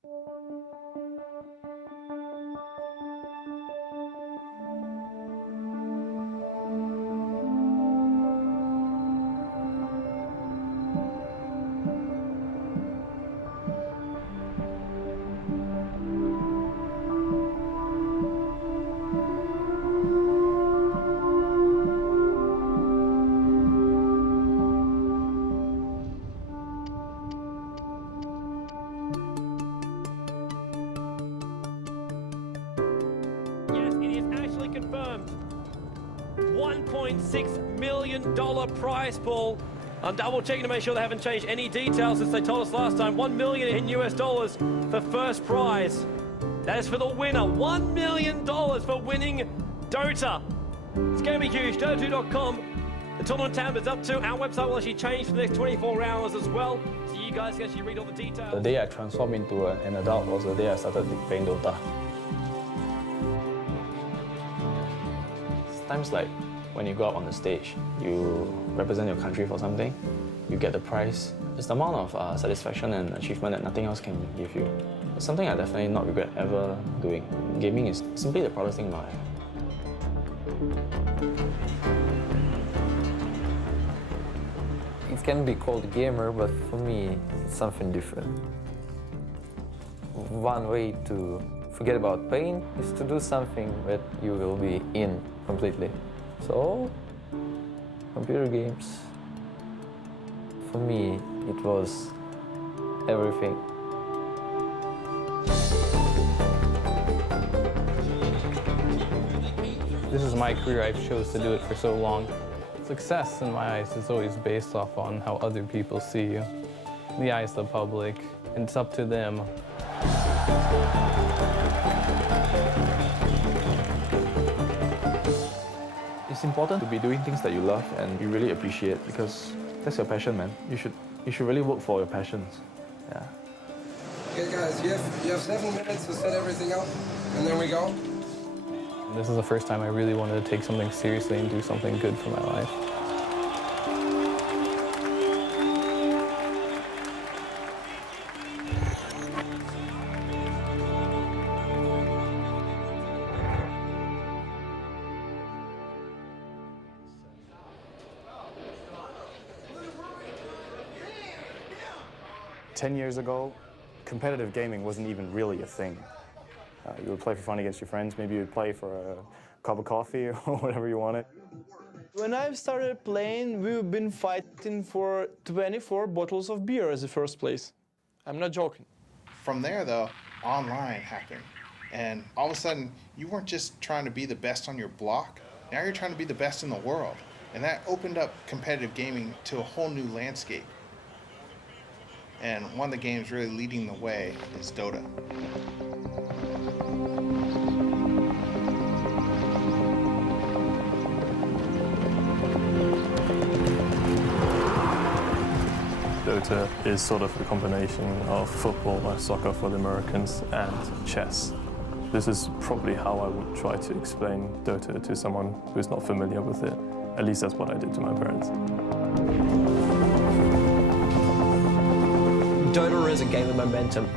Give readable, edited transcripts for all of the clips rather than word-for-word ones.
Confirmed. $1.6 million prize pool. I'm double checking to make sure they haven't changed any details since they told us last time. $1 million in US dollars for first prize. That is for the winner. $1 million for winning Dota. It's going to be huge. Dota2.com. The tournament tab is up to. Our website will actually change for the next 24 hours as well. So you guys can actually read all the details. The day I transformed into an adult was the day I started playing Dota. Times like when you go out on the stage, you represent your country for something, you get the prize. It's the amount of satisfaction and achievement that nothing else can give you. It's something I definitely not regret ever doing. Gaming is simply the proudest thing in my life. It can be called a gamer, but for me, it's something different. One way to forget about pain is to do something that you will be in completely. So, computer games, for me, it was everything. This is my career. I've chose to do it for so long. Success, in my eyes, is always based off on how other people see you. The eyes of the public, and it's up to them. It's important to be doing things that you love and you really appreciate, because that's your passion, man. You should really work for your passions. Yeah. Okay, guys, you have 7 minutes to set everything up, and then we go. This is the first time I really wanted to take something seriously and do something good for my life. 10 years ago, competitive gaming wasn't even really a thing. You would play for fun against your friends, maybe you'd play for a cup of coffee or whatever you wanted. When I started playing, we've been fighting for 24 bottles of beer as the first place. I'm not joking. From there, though, online happened. And all of a sudden, you weren't just trying to be the best on your block, now you're trying to be the best in the world. And that opened up competitive gaming to a whole new landscape. And one of the games really leading the way is Dota. Dota is sort of a combination of football or soccer for the Americans and chess. This is probably how I would try to explain Dota to someone who's not familiar with it. At least that's what I did to my parents. Dota is a game of momentum.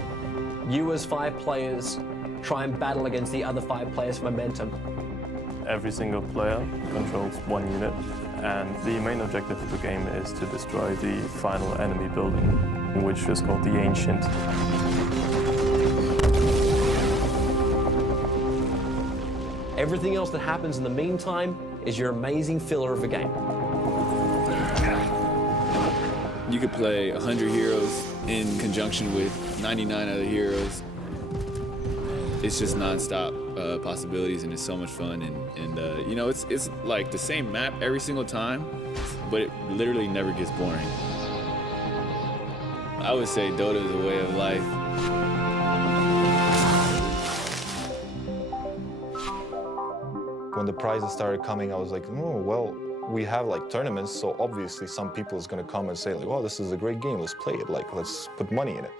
You as 5 players try and battle against the other 5 players for momentum. Every single player controls one unit, and the main objective of the game is to destroy the final enemy building, which is called the Ancient. Everything else that happens in the meantime is your amazing filler of the game. You could play 100 heroes in conjunction with 99 other heroes. It's just non-stop possibilities, and it's so much fun. And you know, it's like the same map every single time, but it literally never gets boring. I would say Dota is a way of life. When the prizes started coming, I was like, oh, well, we have like tournaments, so obviously some people is gonna come and say like, well, this is a great game, let's play it, like, let's put money in it.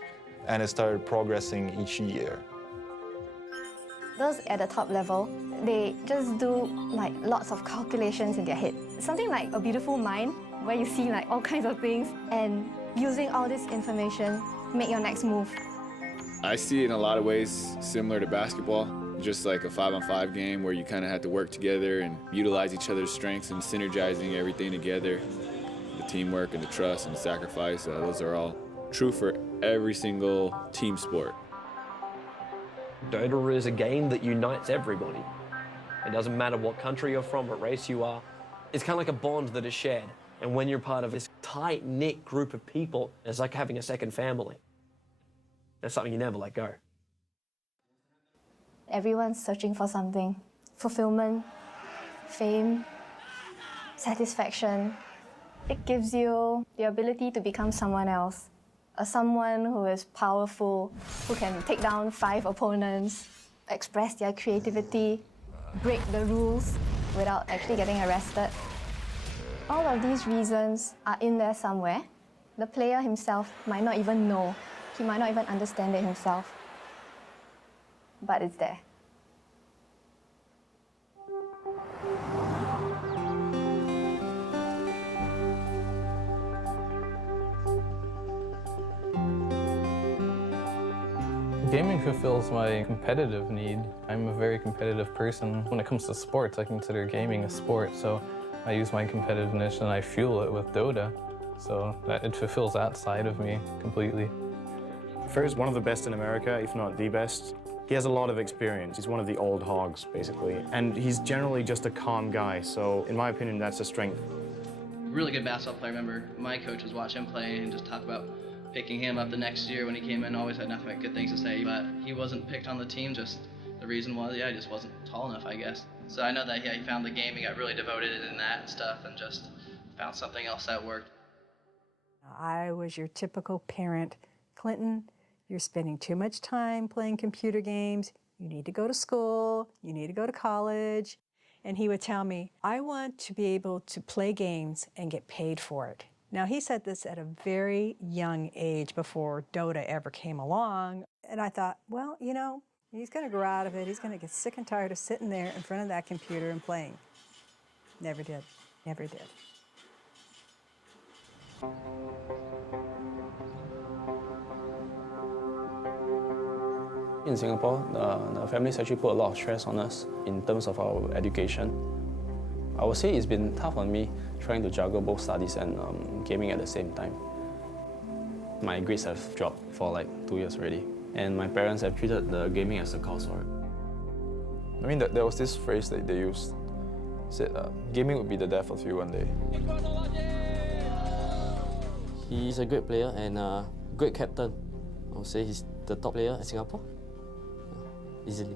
And it started progressing each year. Those at the top level, they just do like lots of calculations in their head. Something like a beautiful mind, where you see like all kinds of things, and using all this information, make your next move. I see it in a lot of ways similar to basketball, just like a 5-on-5 game where you kind of have to work together and utilize each other's strengths and synergizing everything together. The teamwork and the trust and the sacrifice, those are all true for every single team sport. Dota is a game that unites everybody. It doesn't matter what country you're from, what race you are. It's kind of like a bond that is shared. And when you're part of this tight-knit group of people, it's like having a second family. That's something you never let go. Everyone's searching for something. Fulfillment, fame, satisfaction. It gives you the ability to become someone else. Someone who is powerful, who can take down 5 opponents, express their creativity, break the rules without actually getting arrested. All of these reasons are in there somewhere. The player himself might not even know. He might not even understand it himself. But it's there. Gaming fulfills my competitive need. I'm a very competitive person. When it comes to sports, I consider gaming a sport, so I use my competitiveness and I fuel it with Dota. So it fulfills that side of me completely. Fer's one of the best in America, if not the best. He has a lot of experience. He's one of the old hogs, basically. And he's generally just a calm guy, so in my opinion, that's a strength. Really good basketball player. I remember my coach was watching him play and just talk about picking him up the next year when he came in. Always had nothing but good things to say, but he wasn't picked on the team. Just the reason was, he just wasn't tall enough, I guess. So I know that he found the game, he got really devoted in that and stuff, and just found something else that worked. I was your typical parent. Clinton, you're spending too much time playing computer games. You need to go to school. You need to go to college. And he would tell me, I want to be able to play games and get paid for it. Now, he said this at a very young age before Dota ever came along. And I thought, well, you know, he's going to grow out of it. He's going to get sick and tired of sitting there in front of that computer and playing. Never did. Never did. In Singapore, the families actually put a lot of stress on us in terms of our education. I would say it's been tough on me trying to juggle both studies and gaming at the same time. My grades have dropped for like 2 years already, and my parents have treated the gaming as a cause for it. I mean, there was this phrase that they used, said, gaming would be the death of you one day. He's a great player and a great captain. I would say he's the top player in Singapore, easily.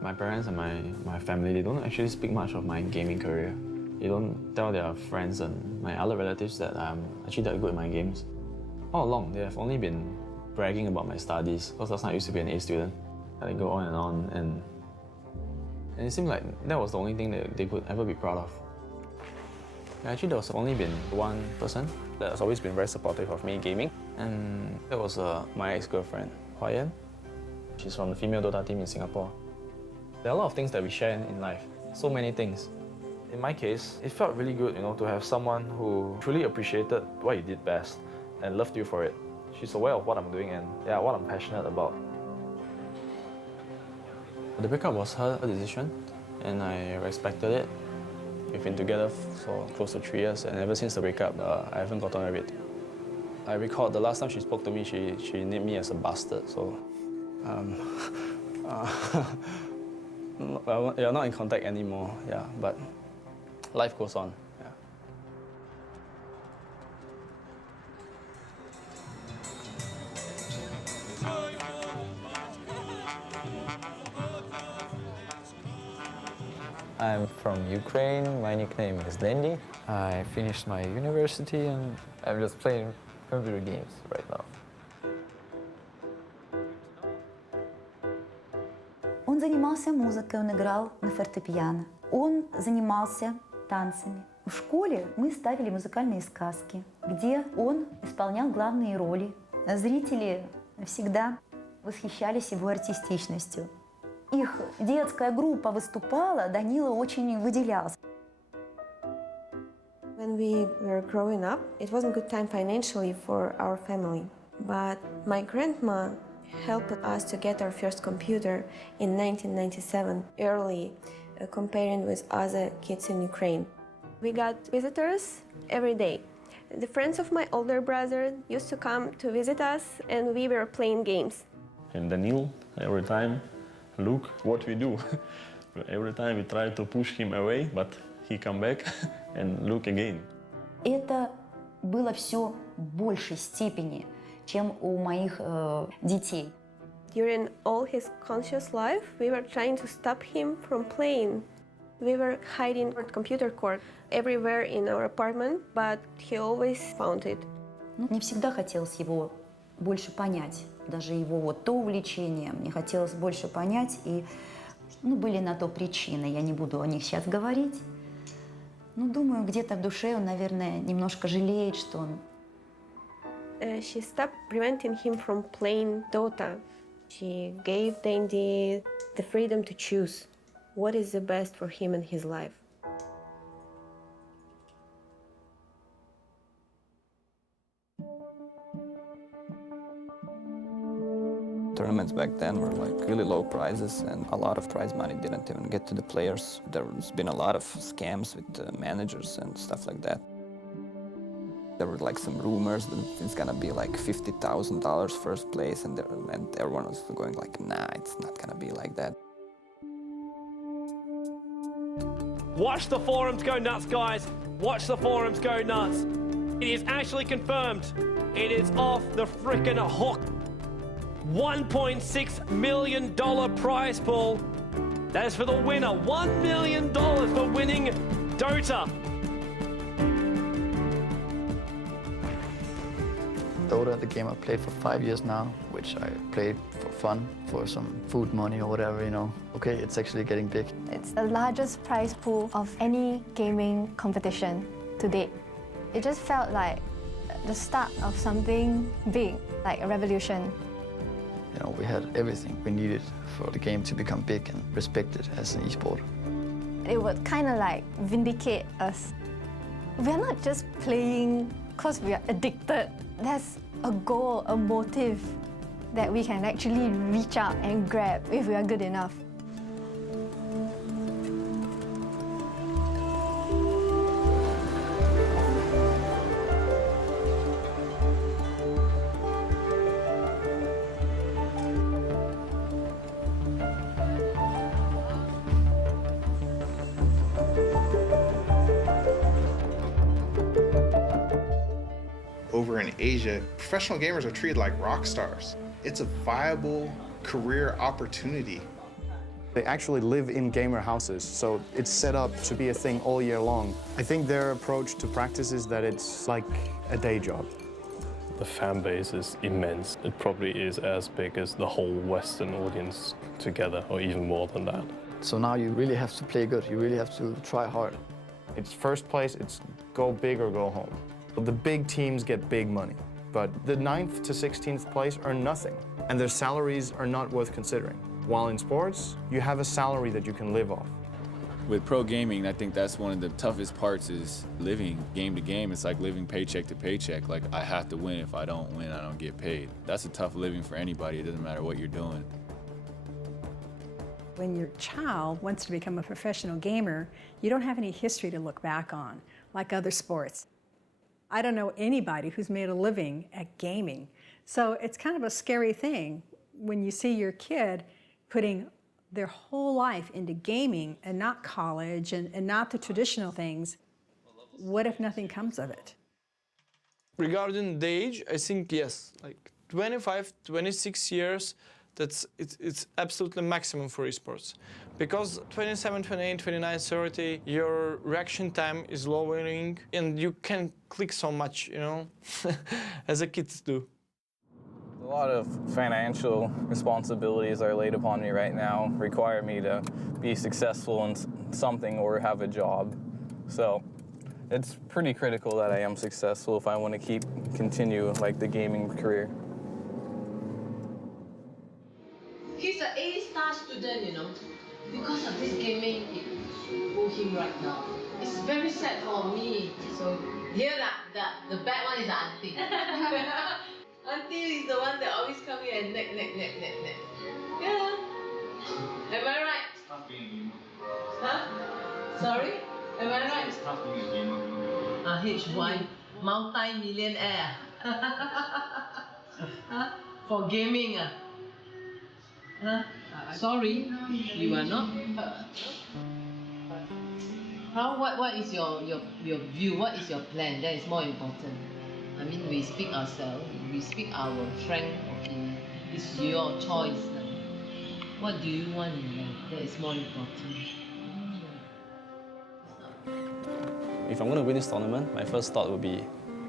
My parents and my family, they don't actually speak much of my gaming career. They don't tell their friends and my other relatives that I'm actually that good at my games. All along, they have only been bragging about my studies, because last time I used to be an A student. I go on, and it seemed like that was the only thing that they could ever be proud of. Actually, there was only been one person that has always been very supportive of me gaming, and that was my ex-girlfriend, Hua Yan. She's from the female Dota team in Singapore. There are a lot of things that we share in life, so many things. In my case, it felt really good, you know, to have someone who truly appreciated what you did best and loved you for it. She's aware of what I'm doing and what I'm passionate about. The breakup was her decision, and I respected it. We've been together for close to 3 years, and ever since the breakup, I haven't gotten over it. I recall the last time she spoke to me, she named me as a bastard, so... well, we are not in contact anymore, but life goes on. I'm from Ukraine. My nickname is Dendi. I finished my university and I'm just playing computer games right now. Он занимался музыкой, он играл на фортепиано. Он занимался танцами. В школе мы ставили музыкальные сказки, где он исполнял главные роли. Зрители всегда восхищались его артистичностью. Их детская группа выступала, Данила очень выделялся. When we were growing up, it wasn't a good time financially for our family. But my grandma helped us to get our first computer in 1997, early, comparing with other kids in Ukraine. We got visitors every day. The friends of my older brother used to come to visit us, and we were playing games. And Daniel, every time, look what we do. Every time we try to push him away, but he come back and look again. Это было все в большей степени, чем у моих детей. During all his conscious life, we were trying to stop him from playing. We were hiding our computer cord everywhere in our apartment, but he always found it. Мне всегда хотелось его больше понять. Даже его вот то увлечение мне хотелось больше понять. И были на то причины. Я не буду о них сейчас говорить. Но думаю, где-то в душе он, наверное, немножко жалеет, что он... She stopped preventing him from playing Dota. She gave Dandy the freedom to choose what is the best for him in his life. Tournaments back then were like really low prizes, and a lot of prize money didn't even get to the players. There's been a lot of scams with managers and stuff like that. There were like some rumors that it's gonna be like $50,000 first place, and everyone was going like, nah, it's not gonna be like that. Watch the forums go nuts, guys. Watch the forums go nuts. It is actually confirmed. It is off the frickin' hook. $1.6 million prize pool. That is for the winner. $1 million for winning Dota. Dota, the game I played for 5 years now, which I played for fun, for some food money or whatever, you know. Okay, it's actually getting big. It's the largest prize pool of any gaming competition to date. It just felt like the start of something big, like a revolution. You know, we had everything we needed for the game to become big and respected as an esport. It would kind of like vindicate us. We're not just playing because we are addicted. There's a goal, a motive that we can actually reach out and grab if we are good enough. Over in Asia, professional gamers are treated like rock stars. It's a viable career opportunity. They actually live in gamer houses, so it's set up to be a thing all year long. I think their approach to practice is that it's like a day job. The fan base is immense. It probably is as big as the whole Western audience together, or even more than that. So now you really have to play good. You really have to try hard. It's first place, it's go big or go home. The big teams get big money, but the 9th to 16th place earn nothing, and their salaries are not worth considering. While in sports, you have a salary that you can live off. With pro gaming, I think that's one of the toughest parts is living game to game. It's like living paycheck to paycheck. Like, I have to win. If I don't win, I don't get paid. That's a tough living for anybody. It doesn't matter what you're doing. When your child wants to become a professional gamer, you don't have any history to look back on, like other sports. I don't know anybody who's made a living at gaming. So it's kind of a scary thing when you see your kid putting their whole life into gaming and not college and not the traditional things. What if nothing comes of it? Regarding the age, I think yes, like 25, 26 years, it's absolutely maximum for esports. Because 27, 28, 29, 30, your reaction time is lowering and you can click so much, you know, as the kids do. A lot of financial responsibilities are laid upon me right now, require me to be successful in something or have a job. So it's pretty critical that I am successful if I want to continue like the gaming career. He's an A-star student, you know. Because of this gaming, it pulled him right now. It's very sad for me. So here, the bad one is the auntie. Auntie and neck. Yeah. Am I right? Huh? Sorry? Am I right? It's tough being a gamer. H1, multi-millionaire. Huh? For gaming. Huh? Sorry, you are not. What is your view? What is your plan? That is more important. I mean, we speak ourselves, we speak our frank opinion. It's your choice. What do you want in life? That is more important. If I'm going to win this tournament, my first thought would be,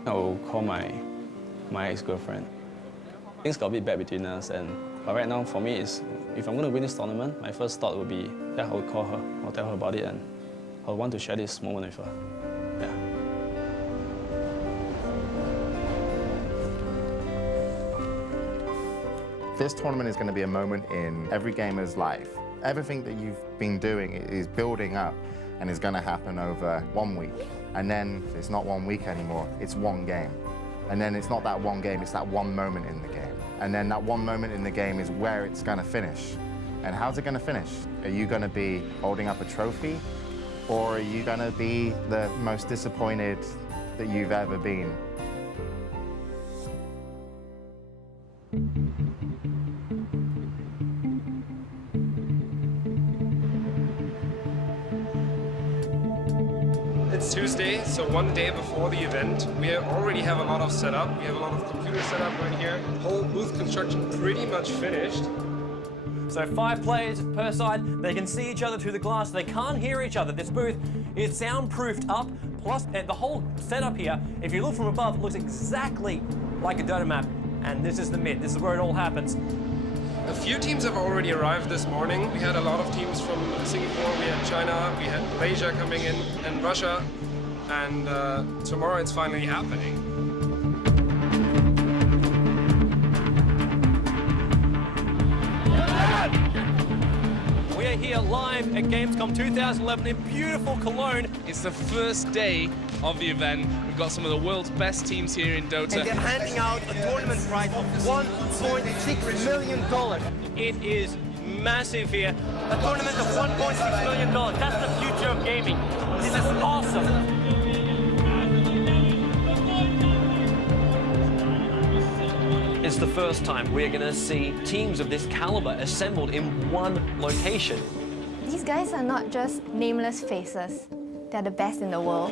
I will call my ex-girlfriend. Things got a bit bad between us, but right now for me, if I'm going to win this tournament, my first thought would be, yeah, I will call her, I'll tell her about it, and I'll want to share this moment with her. Yeah. This tournament is going to be a moment in every gamer's life. Everything that you've been doing is building up and is going to happen over 1 week. And then it's not 1 week anymore, it's one game. And then it's not that one game, it's that one moment in the game. And then that one moment in the game is where it's going to finish. And how's it going to finish? Are you going to be holding up a trophy? Or are you going to be the most disappointed that you've ever been? It's Tuesday, so one day before the event. We already have a lot of setup. We have a lot of computer setup right here. Whole booth construction pretty much finished. So 5 players per side, they can see each other through the glass, they can't hear each other. This booth is soundproofed up, plus the whole setup here, if you look from above, looks exactly like a Dota map. And this is the mid, this is where it all happens. A few teams have already arrived this morning. We had a lot of teams from Singapore, we had China, we had Malaysia coming in, and Russia. And tomorrow it's finally happening. We are here live at Gamescom 2011 in beautiful Cologne. It's the first day of the event. We've got some of the world's best teams here in Dota. And they're handing out a tournament prize of $1.6 million. It is massive here. A tournament of $1.6 million. That's the future of gaming. This is awesome. It's the first time we're going to see teams of this caliber assembled in one location. These guys are not just nameless faces. They're the best in the world.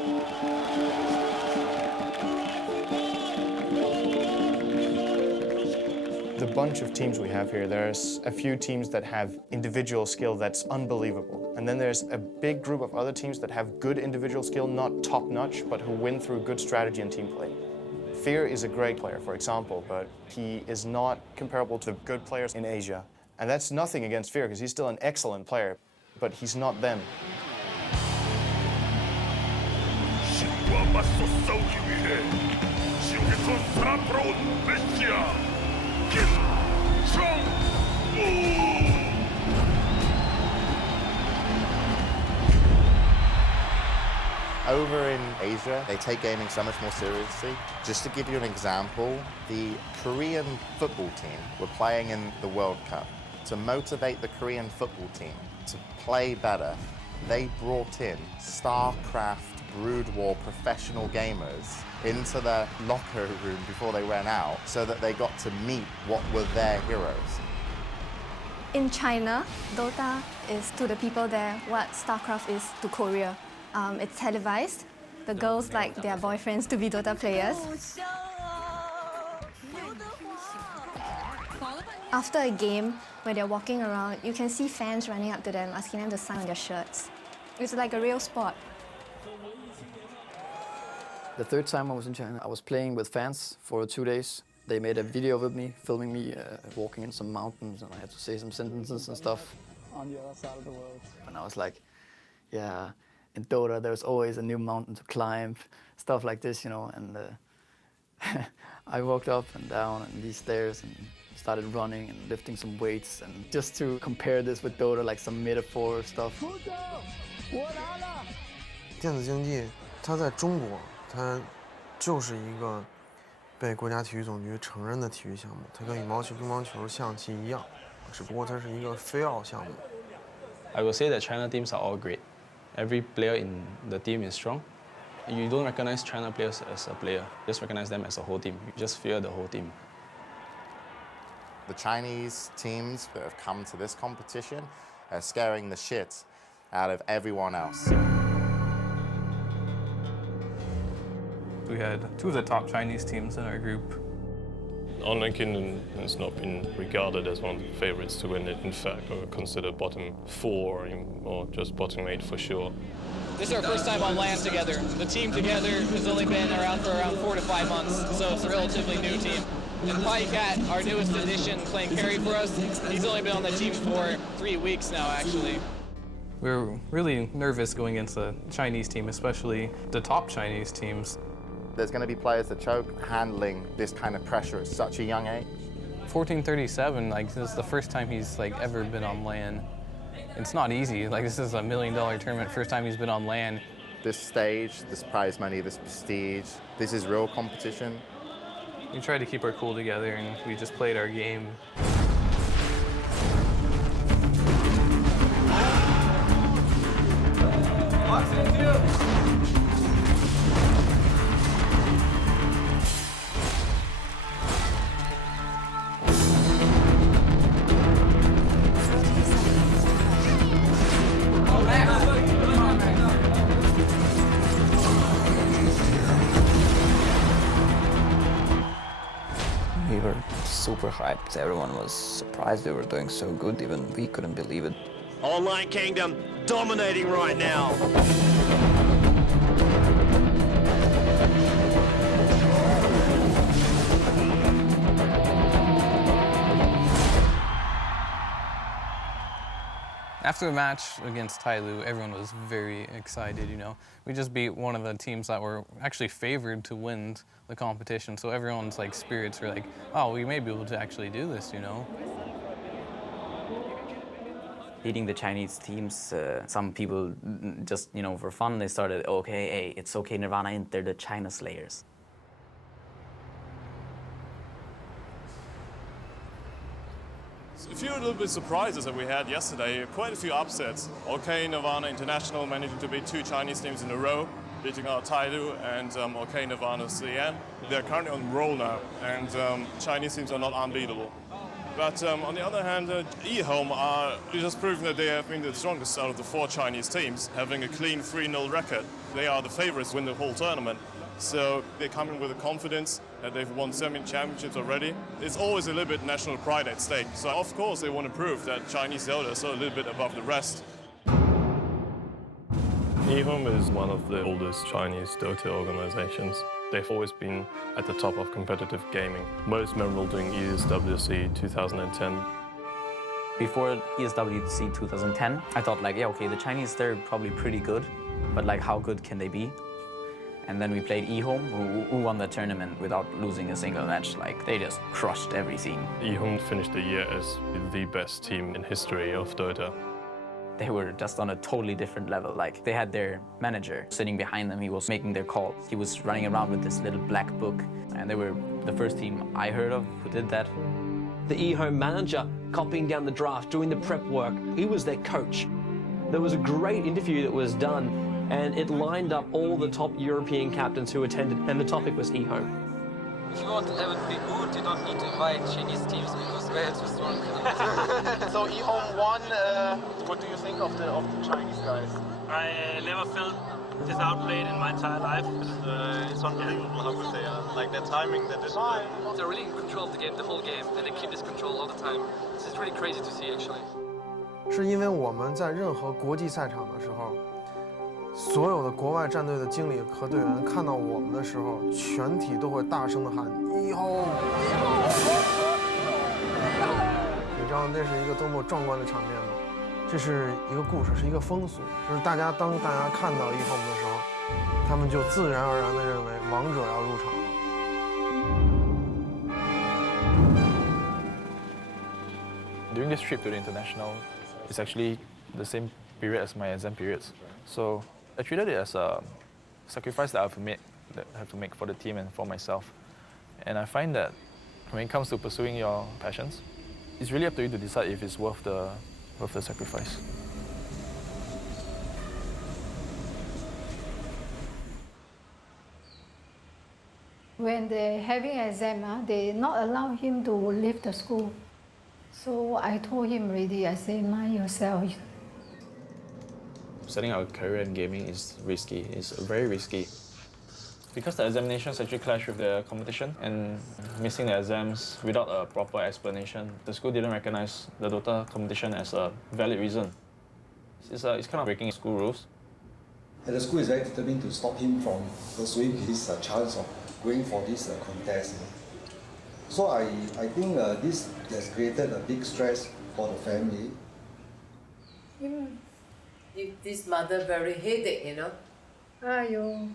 The bunch of teams we have here, there's a few teams that have individual skill that's unbelievable. And then there's a big group of other teams that have good individual skill, not top-notch, but who win through good strategy and team play. Fear is a great player, for example, but he is not comparable to good players in Asia. And that's nothing against Fear, because he's still an excellent player, but he's not them. Over in Asia, they take gaming so much more seriously. Just to give you an example, the Korean football team were playing in the World Cup. To motivate the Korean football team to play better, they brought in StarCraft Brood War professional gamers into their locker room before they went out so that they got to meet what were their heroes. In China, Dota is to the people there what StarCraft is to Korea. It's televised. The girls like their boyfriends to be Dota players. After a game, where they're walking around, you can see fans running up to them, asking them to sign on their shirts. It's like a real sport. The third time I was in China, I was playing with fans for 2 days. They made a video with me, filming me walking in some mountains, and I had to say some sentences and stuff. On the other side of the world. And I was like, yeah, in Dota there's always a new mountain to climb, stuff like this, you know. And I walked up and down and these stairs and started running and lifting some weights, and just to compare this with Dota, like some metaphor stuff. 电子竞技，它在中国，它就是一个被国家体育总局承认的体育项目，它跟羽毛球、乒乓球、象棋一样，只不过它是一个非奥项目。I will say that China teams are all great. Every player in the team is strong. You don't recognize China players as a player, just recognize them as a whole team. You just fear the whole team. The Chinese teams that have come to this competition are scaring the shit out of everyone else. We had two of the top Chinese teams in our group. Online Kingdom has not been regarded as one of the favorites to win it. In fact, we're considered bottom 4 or just bottom 8 for sure. This is our first time on land together. The team together has only been around for around 4 to 5 months, so it's a relatively new team. And Cat, our newest addition, playing carry for us, he's only been on the team for 3 weeks now, actually. We were really nervous going against the Chinese team, especially the top Chinese teams. There's going to be players that choke handling this kind of pressure at such a young age. 1437, like this is the first time he's like ever been on land. It's not easy. Like this is $1 million tournament, first time he's been on land. This stage, this prize money, this prestige, this is real competition. We tried to keep our cool together and we just played our game. We were super hyped. Everyone was surprised we were doing so good. Even we couldn't believe it. Online Kingdom dominating right now. After the match against Tailu, everyone was very excited, you know. We just beat one of the teams that were actually favored to win the competition, so everyone's like spirits were like, oh, we may be able to actually do this, you know. Beating the Chinese teams, some people just, you know, for fun, they started, okay, hey, it's okay, Nirvana, and they're the China Slayers. A few little bit surprises that we had yesterday, quite a few upsets. OK Nirvana International managing to beat 2 Chinese teams in a row, beating out Tailu and OK Nirvana CN. They're currently on roll now, and Chinese teams are not unbeatable. But on the other hand, eHome are just proving that they have been the strongest out of the 4 Chinese teams, having a clean 3-0 record. They are the favorites to win the whole tournament. So they come in with a confidence that they've won 7 championships already. It's always a little bit national pride at stake. So of course they want to prove that Chinese Dota is a little bit above the rest. eHome is one of the oldest Chinese Dota organizations. They've always been at the top of competitive gaming, most memorable during ESWC 2010. Before ESWC 2010, I thought like, yeah, okay, the Chinese, they're probably pretty good, but like how good can they be? And then we played eHome, who won the tournament without losing a single match. Like, they just crushed everything. eHome finished the year as the best team in history of Dota. They were just on a totally different level. Like, they had their manager sitting behind them. He was making their calls. He was running around with this little black book. And they were the first team I heard of who did that. The eHome manager copying down the draft, doing the prep work. He was their coach. There was a great interview that was done, and it lined up all the top European captains who attended, and the topic was eHome. If you want to have it be good, you don't need to invite Chinese teams because they're too strong. So eHome won. What do you think of the Chinese guys? I never felt this outplayed in my entire life. It's unbelievable how good they are. Like their timing, their discipline. They're really in control of the game the whole game, and they keep this control all the time. This is really crazy to see, actually. 是因为我们在任何国际赛场的时候，所有的国外战队的经理和队员看到我们的时候，全体都会大声的喊eHome。你知道那是一个多么壮观的场面吗？这是一个故事，是一个风俗，就是当大家看到eHome的时候，他们就自然而然地认为王者要入场了。During this trip to the international, it's actually the same period as my exam periods. So I treated it as a sacrifice that I have to make for the team and for myself. And I find that when it comes to pursuing your passions, it's really up to you to decide if it's worth the sacrifice. When they're having exam, they not allow him to leave the school. So I told him already, I say, mind yourself. Setting out a career in gaming is risky. It's very risky. Because the examinations actually clash with the competition, and missing the exams without a proper explanation, the school didn't recognize the Dota competition as a valid reason. It's kind of breaking school rules. And the school is very determined to stop him from pursuing his chance of going for this contest. So I think this has created a big stress for the family. Give this mother very headache, you know. Aiyo.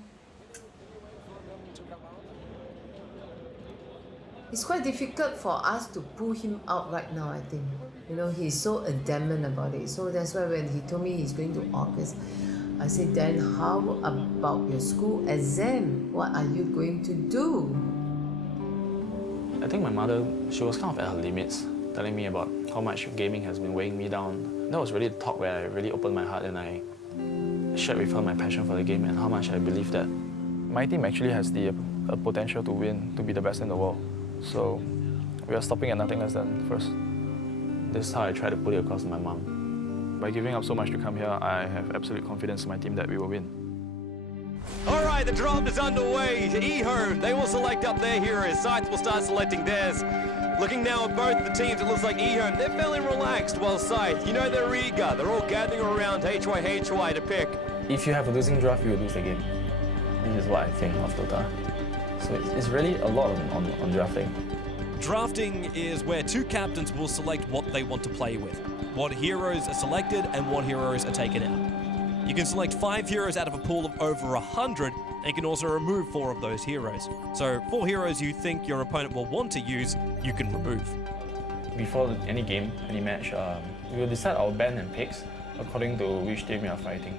It's quite difficult for us to pull him out right now, I think. You know, he's so adamant about it. So that's why when he told me he's going to August, I said, then how about your school exam? What are you going to do? I think my mother, she was kind of at her limits, telling me about how much gaming has been weighing me down. That was really the talk where I really opened my heart and I shared with her my passion for the game and how much I believe that my team actually has the potential to win, to be the best in the world. So we are stopping at nothing less than first. This is how I try to put it across to my mom. By giving up so much to come here, I have absolute confidence in my team that we will win. All right, the draft is underway. eHome, they will select up their heroes. Sites will start selecting theirs. Looking now at both the teams, it looks like eHome, they're feeling relaxed, while Sites, you know they're eager. They're all gathering around HY to pick. If you have a losing draft, you will lose the game. This is what I think of Dota. So it's really a lot on drafting. Drafting is where two captains will select what they want to play with, what heroes are selected and what heroes are taken out. You can select 5 heroes out of a pool of over 100, and you can also remove 4 of those heroes. So 4 heroes you think your opponent will want to use, you can remove. Before any game, any match, we will decide our ban and picks according to which team we are fighting.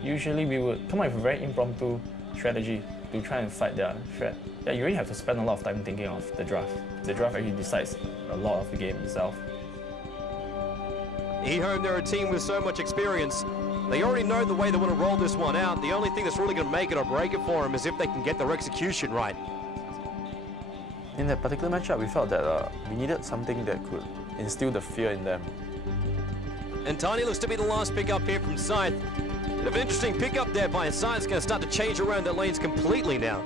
Usually we would come up with a very impromptu strategy to try and fight their threat. Yeah, you really have to spend a lot of time thinking of the draft. The draft actually decides a lot of the game itself. eHome, they're a team with so much experience. They already know the way they want to roll this one out. The only thing that's really going to make it or break it for them is if they can get their execution right. In that particular matchup, we felt that we needed something that could instill the fear in them. And Tiny looks to be the last pick up here from Scythe. Bit of an interesting pick up there by Scythe. It's going to start to change around their lanes completely now.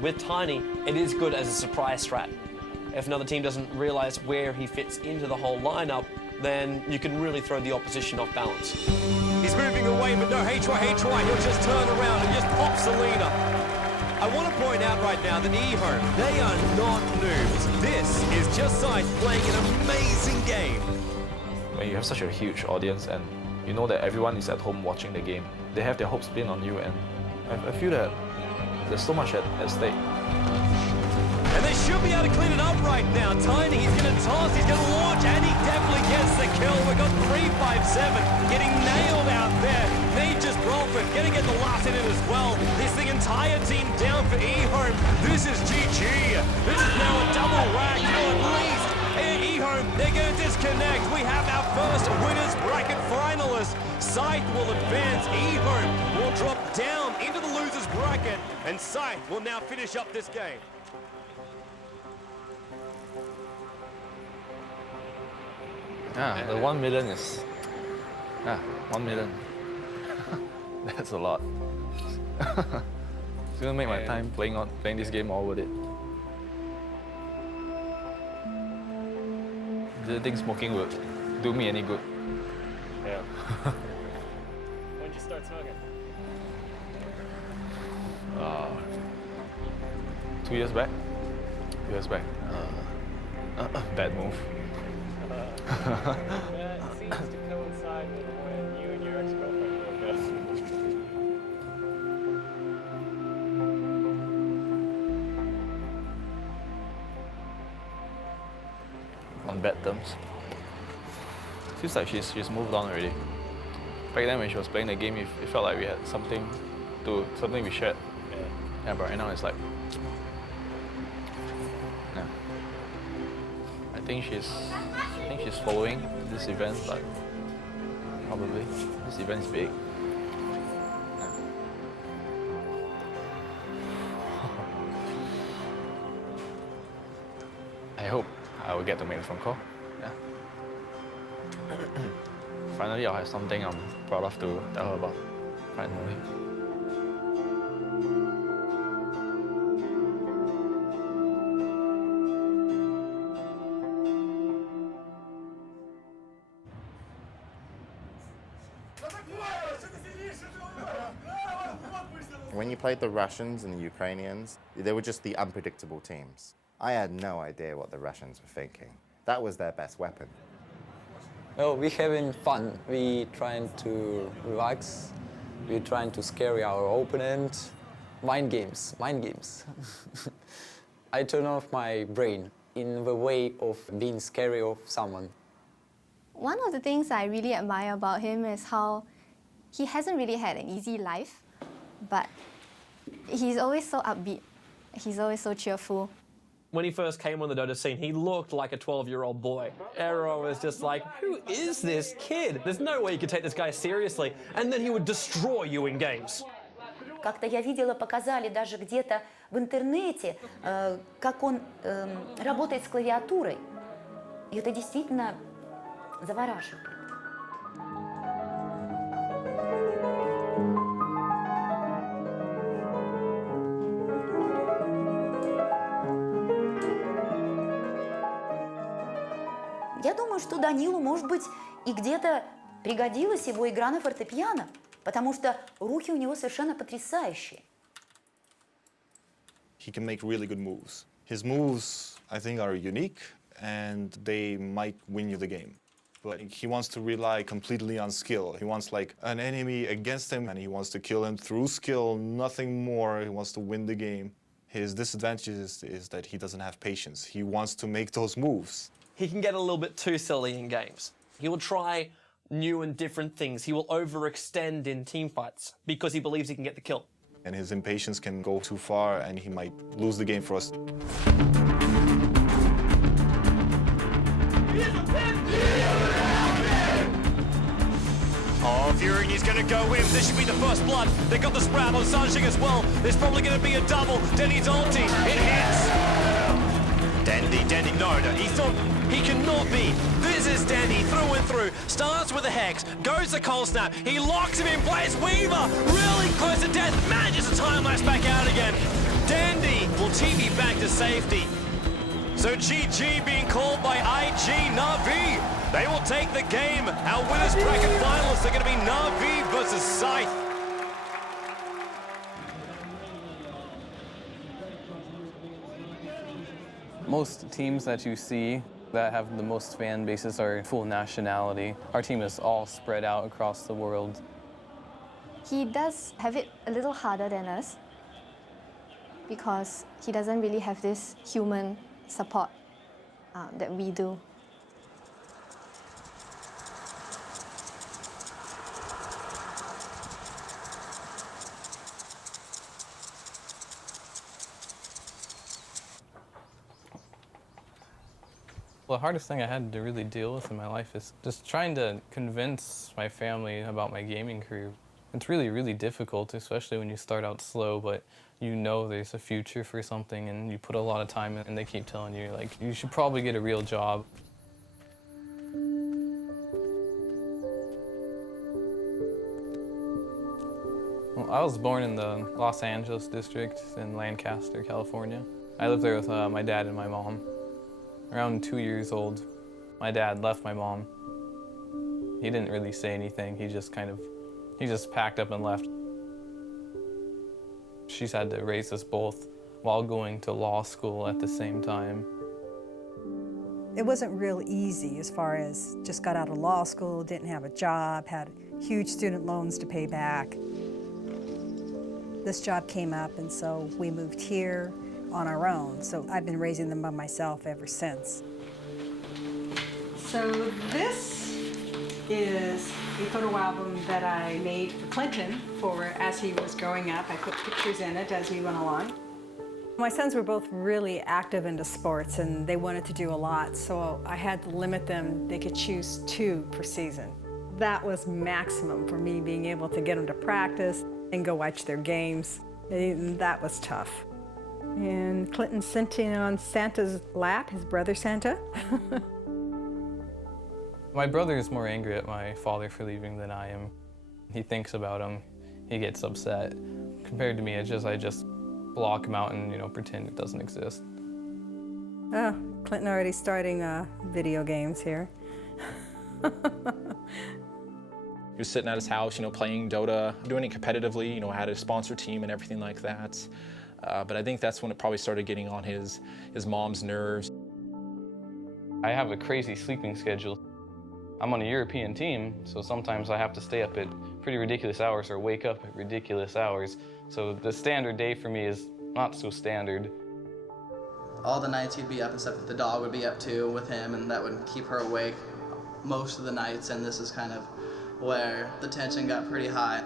With Tiny, it is good as a surprise strat. If another team doesn't realize where he fits into the whole lineup, then you can really throw the opposition off balance. He's moving away, but no, HY, he'll just turn around and just pop Selena. I want to point out right now that eHome, they are not noobs. This is just Scythe playing an amazing game. When you have such a huge audience and you know that everyone is at home watching the game, they have their hopes pinned on you, and I feel that there's so much at stake. And they should be able to clean it up right now. Tiny, he's going to toss, he's going to launch, and he definitely gets the kill. We've got 3-5-7 getting nailed out there. Nature's Bradford going to get the last hit in as well. This the entire team down for eHome. This is GG. This is now a double rack, at least. And eHome, they're going to disconnect. We have our first winners bracket finalist. Scythe will advance. eHome will drop down into the losers bracket, and Scythe will now finish up this game. The 1 million is... 1 million. That's a lot. It's gonna make my time playing this game all worth it. Do you think smoking would do me any good? Yeah. When'd you start smoking? 2 years back. 2 years back. Bad move. That seems to coincide with when you and your ex-girlfriend broke up. On bad terms. Feels like she's moved on already. Back then when she was playing the game, it felt like we had something we shared. Yeah, but right now it's like think she's following this event, but probably this event is big. I hope I will get to make a phone call. Yeah. Finally, I'll have something I'm proud of to tell her about. Finally. When you played the Russians and the Ukrainians, they were just the unpredictable teams. I had no idea what the Russians were thinking. That was their best weapon. Well, we're having fun. We're trying to relax. We're trying to scare our opponent. Mind games, mind games. I turn off my brain in the way of being scary of someone. One of the things I really admire about him is how he hasn't really had an easy life, but he's always so upbeat. He's always so cheerful. When he first came on the Dota scene, he looked like a 12-year-old boy. Aero was just like, who is this kid? There's no way you could take this guy seriously. And then he would destroy you in games. Как-то я видела, показали даже где-то в интернете, как он работает с клавиатурой. И это действительно завораживает. Я думаю, что Данилу, может быть, и где-то пригодилась его игра на фортепиано, потому что руки у него совершенно потрясающие. He can make really good moves. His moves, I think, are unique, and they might win you the game. But he wants to rely completely on skill. He wants like an enemy against him, and he wants to kill him through skill, nothing more. He wants to win the game. His disadvantage is that he doesn't have patience. He wants to make those moves. He can get a little bit too silly in games. He will try new and different things. He will overextend in team fights because he believes he can get the kill. And his impatience can go too far, and he might lose the game for us. Oh, Fury, he's going to go in. This should be the first blood. They got the sprout on Sanjing as well. There's probably going to be a double. Denny's ulti. It hits. Denny, no, he cannot be. This is Denny through and through. Starts with a Hex, goes to Cold Snap. He locks him in place. Weaver, really close to death, manages to time-lapse back out again. Dandy will TV back to safety. So GG being called by IG Na'Vi. They will take the game. Our winners bracket finalists are going to be Na'Vi versus Scythe. Most teams that you see that have the most fan bases are full nationality. Our team is all spread out across the world. He does have it a little harder than us because he doesn't really have this human support that we do. The hardest thing I had to really deal with in my life is just trying to convince my family about my gaming career. It's really, really difficult, especially when you start out slow, but you know there's a future for something and you put a lot of time in and they keep telling you, like, you should probably get a real job. Well, I was born in the Los Angeles district in Lancaster, California. I lived there with my dad and my mom. Around 2 years old, my dad left my mom. He didn't really say anything. He just packed up and left. She's had to raise us both while going to law school at the same time. It wasn't real easy as far as just got out of law school, didn't have a job, had huge student loans to pay back. This job came up, and so we moved here on our own. So I've been raising them by myself ever since. So this is a photo album that I made for Clinton as he was growing up. I put pictures in it as we went along. My sons were both really active into sports and they wanted to do a lot, so I had to limit them. They could choose 2 per season. That was maximum for me, being able to get them to practice and go watch their games. And that was tough. And Clinton sitting on Santa's lap, his brother Santa. My brother is more angry at my father for leaving than I am. He thinks about him, he gets upset. Compared to me, I just block him out and, pretend it doesn't exist. Oh, Clinton already starting video games here. He was sitting at his house, playing Dota, doing it competitively, had a sponsor team and everything like that. But I think that's when it probably started getting on his mom's nerves. I have a crazy sleeping schedule. I'm on a European team, so sometimes I have to stay up at pretty ridiculous hours or wake up at ridiculous hours. So the standard day for me is not so standard. All the nights he'd be up and stuff, the dog would be up too with him, and that would keep her awake most of the nights, and this is kind of where the tension got pretty high.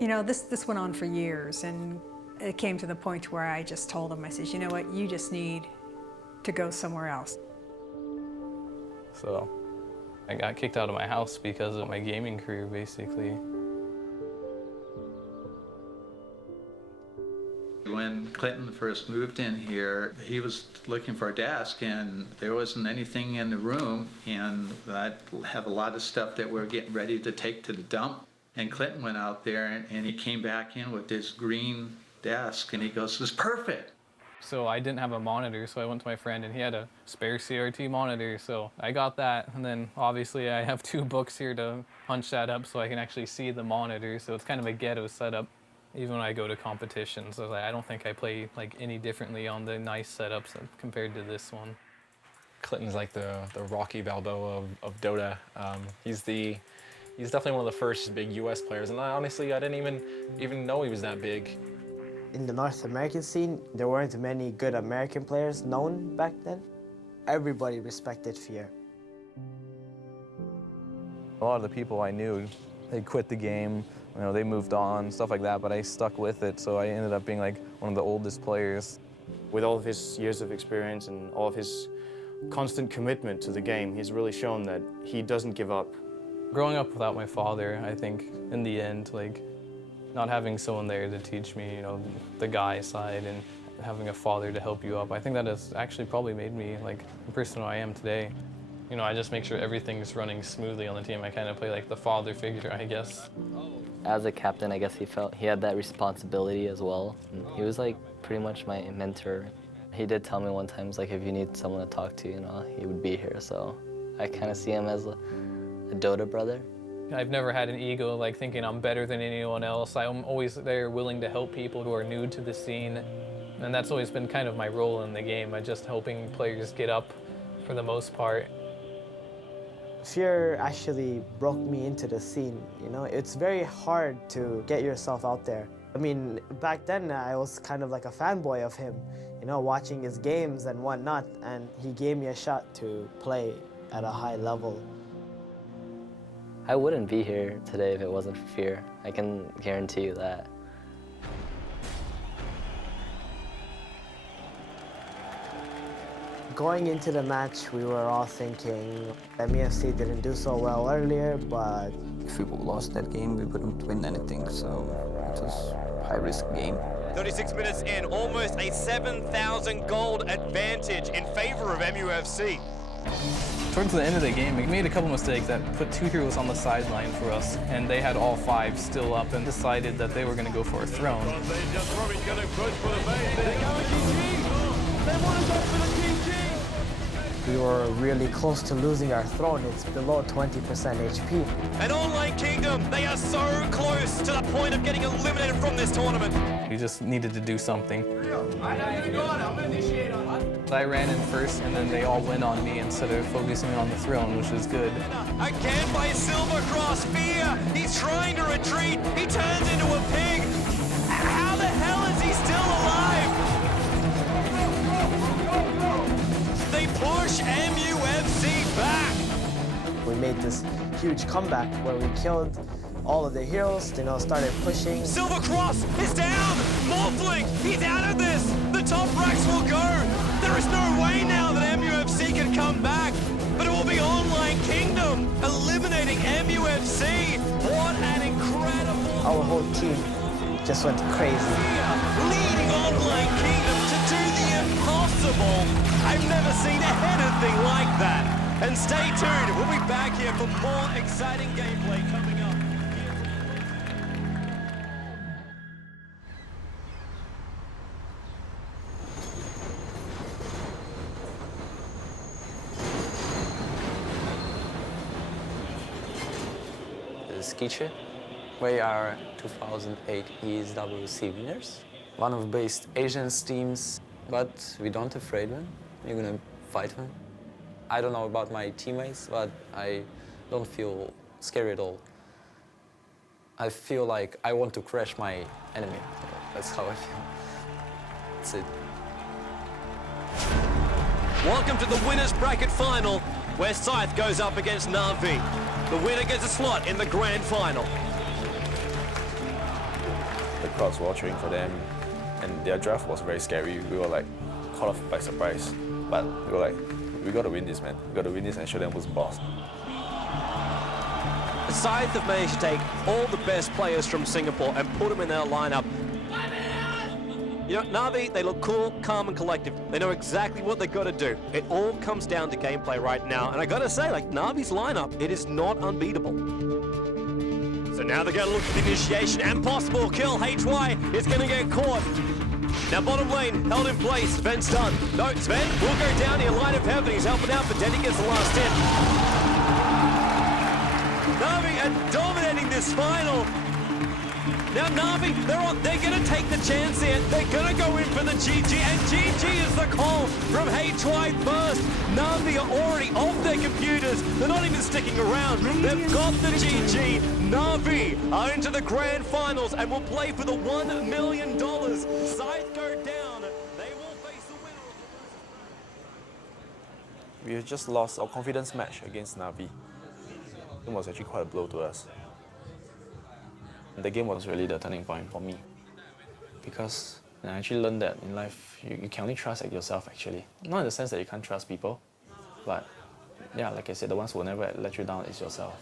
This went on for years, and it came to the point where I just told him, I said, you know what, you just need to go somewhere else. So I got kicked out of my house because of my gaming career, basically. When Clinton first moved in here, he was looking for a desk and there wasn't anything in the room, and I have a lot of stuff that we're getting ready to take to the dump. And Clinton went out there and he came back in with this green desk and he goes, "This is perfect." So I didn't have a monitor, so I went to my friend and he had a spare CRT monitor, so I got that. And then obviously I have 2 books here to punch that up so I can actually see the monitor, so it's kind of a ghetto setup. Even when I go to competitions, I don't think I play any differently on the nice setups compared to this one. Clinton's like the Rocky Balboa of Dota. He's definitely one of the first big US players, and honestly, I didn't even know he was that big. In the North American scene, there weren't many good American players known back then. Everybody respected Fear. A lot of the people I knew, they quit the game, they moved on, stuff like that, but I stuck with it, so I ended up being one of the oldest players. With all of his years of experience and all of his constant commitment to the game, he's really shown that he doesn't give up. Growing up without my father, I think in the end, not having someone there to teach me, the guy side and having a father to help you up, I think that has actually probably made me the person I am today. I just make sure everything's running smoothly on the team. I kind of play the father figure, I guess. As a captain, I guess he felt he had that responsibility as well. And he was pretty much my mentor. He did tell me one time, if you need someone to talk to, he would be here. So I kind of see him as a Dota brother. I've never had an ego thinking I'm better than anyone else. I'm always there willing to help people who are new to the scene. And that's always been kind of my role in the game. I'm just helping players get up for the most part. Fear actually broke me into the scene, It's very hard to get yourself out there. I mean, back then I was kind of like a fanboy of him, watching his games and whatnot, and he gave me a shot to play at a high level. I wouldn't be here today if it wasn't for Fear. I can guarantee you that. Going into the match, we were all thinking MEFC didn't do so well earlier, but if we lost that game, we wouldn't win anything, so it was a high-risk game. 36 minutes in, almost a 7,000 gold advantage in favor of MUFC. Towards the end of the game, we made a couple mistakes that put 2 heroes on the sideline for us, and they had all 5 still up and decided that they were going to go for a throne. We were really close to losing our throne. It's below 20% HP. And Online Kingdom, they are so close to the point of getting eliminated from this tournament. We just needed to do something. I ran in first, and then they all went on me instead of focusing on the throne, which is good. Again by Silver Cross, Fear. He's trying to retreat. He turns into a pig. How the hell is he still alive? They push MUFC back. We made this huge comeback where we killed all of their heroes, you know, started pushing. Silver Cross is down! Morphling, he's out of this! The top racks will go! There is no way now that MUFC can come back, but it will be Online Kingdom eliminating MUFC! What an incredible... Our whole team just went crazy. Leading Online Kingdom to do the impossible! I've never seen anything like that! And stay tuned, we'll be back here for more exciting gameplay coming up. Skiche. We are 2008 ESWC winners. One of the best Asian teams, but we don't afraid them. We're gonna fight them. I don't know about my teammates, but I don't feel scary at all. I feel like I want to crush my enemy. That's how I feel. That's it. Welcome to the winners bracket final, where Scythe goes up against Na'Vi. The winner gets a slot in the grand final. The crowds were all cheering for them, and their draft was very scary. We were like caught off by surprise, but we were like, we got to win this, man. We got to win this and show them who's boss. Scythe have managed to take all the best players from Singapore and put them in their lineup. You know, Na'Vi, they look cool, calm and collective. They know exactly what they've got to do. It all comes down to gameplay right now. And I got to say, like, Na'Vi's lineup, it is not unbeatable. So now they're going to look at the initiation and possible kill. HY is going to get caught. Now bottom lane, held in place. Sven's done. No, Sven will go down here. Line of heaven, he's helping out, but Denny gets the last hit. Na'Vi are dominating this final. Now Na'Vi, they're going to take the chance here. They're going to go in for the GG, and GG is the call from HY first. Na'Vi are already off their computers. They're not even sticking around. They've got the GG. Na'Vi are into the grand finals and will play for the $1 million. Scythe go down. They will face the winner. We have just lost our confidence match against Na'Vi. It was actually quite a blow to us. The game was really the turning point for me, because I actually learned that in life you can only trust yourself actually. Not in the sense that you can't trust people, but yeah, like I said, the ones who will never let you down is yourself.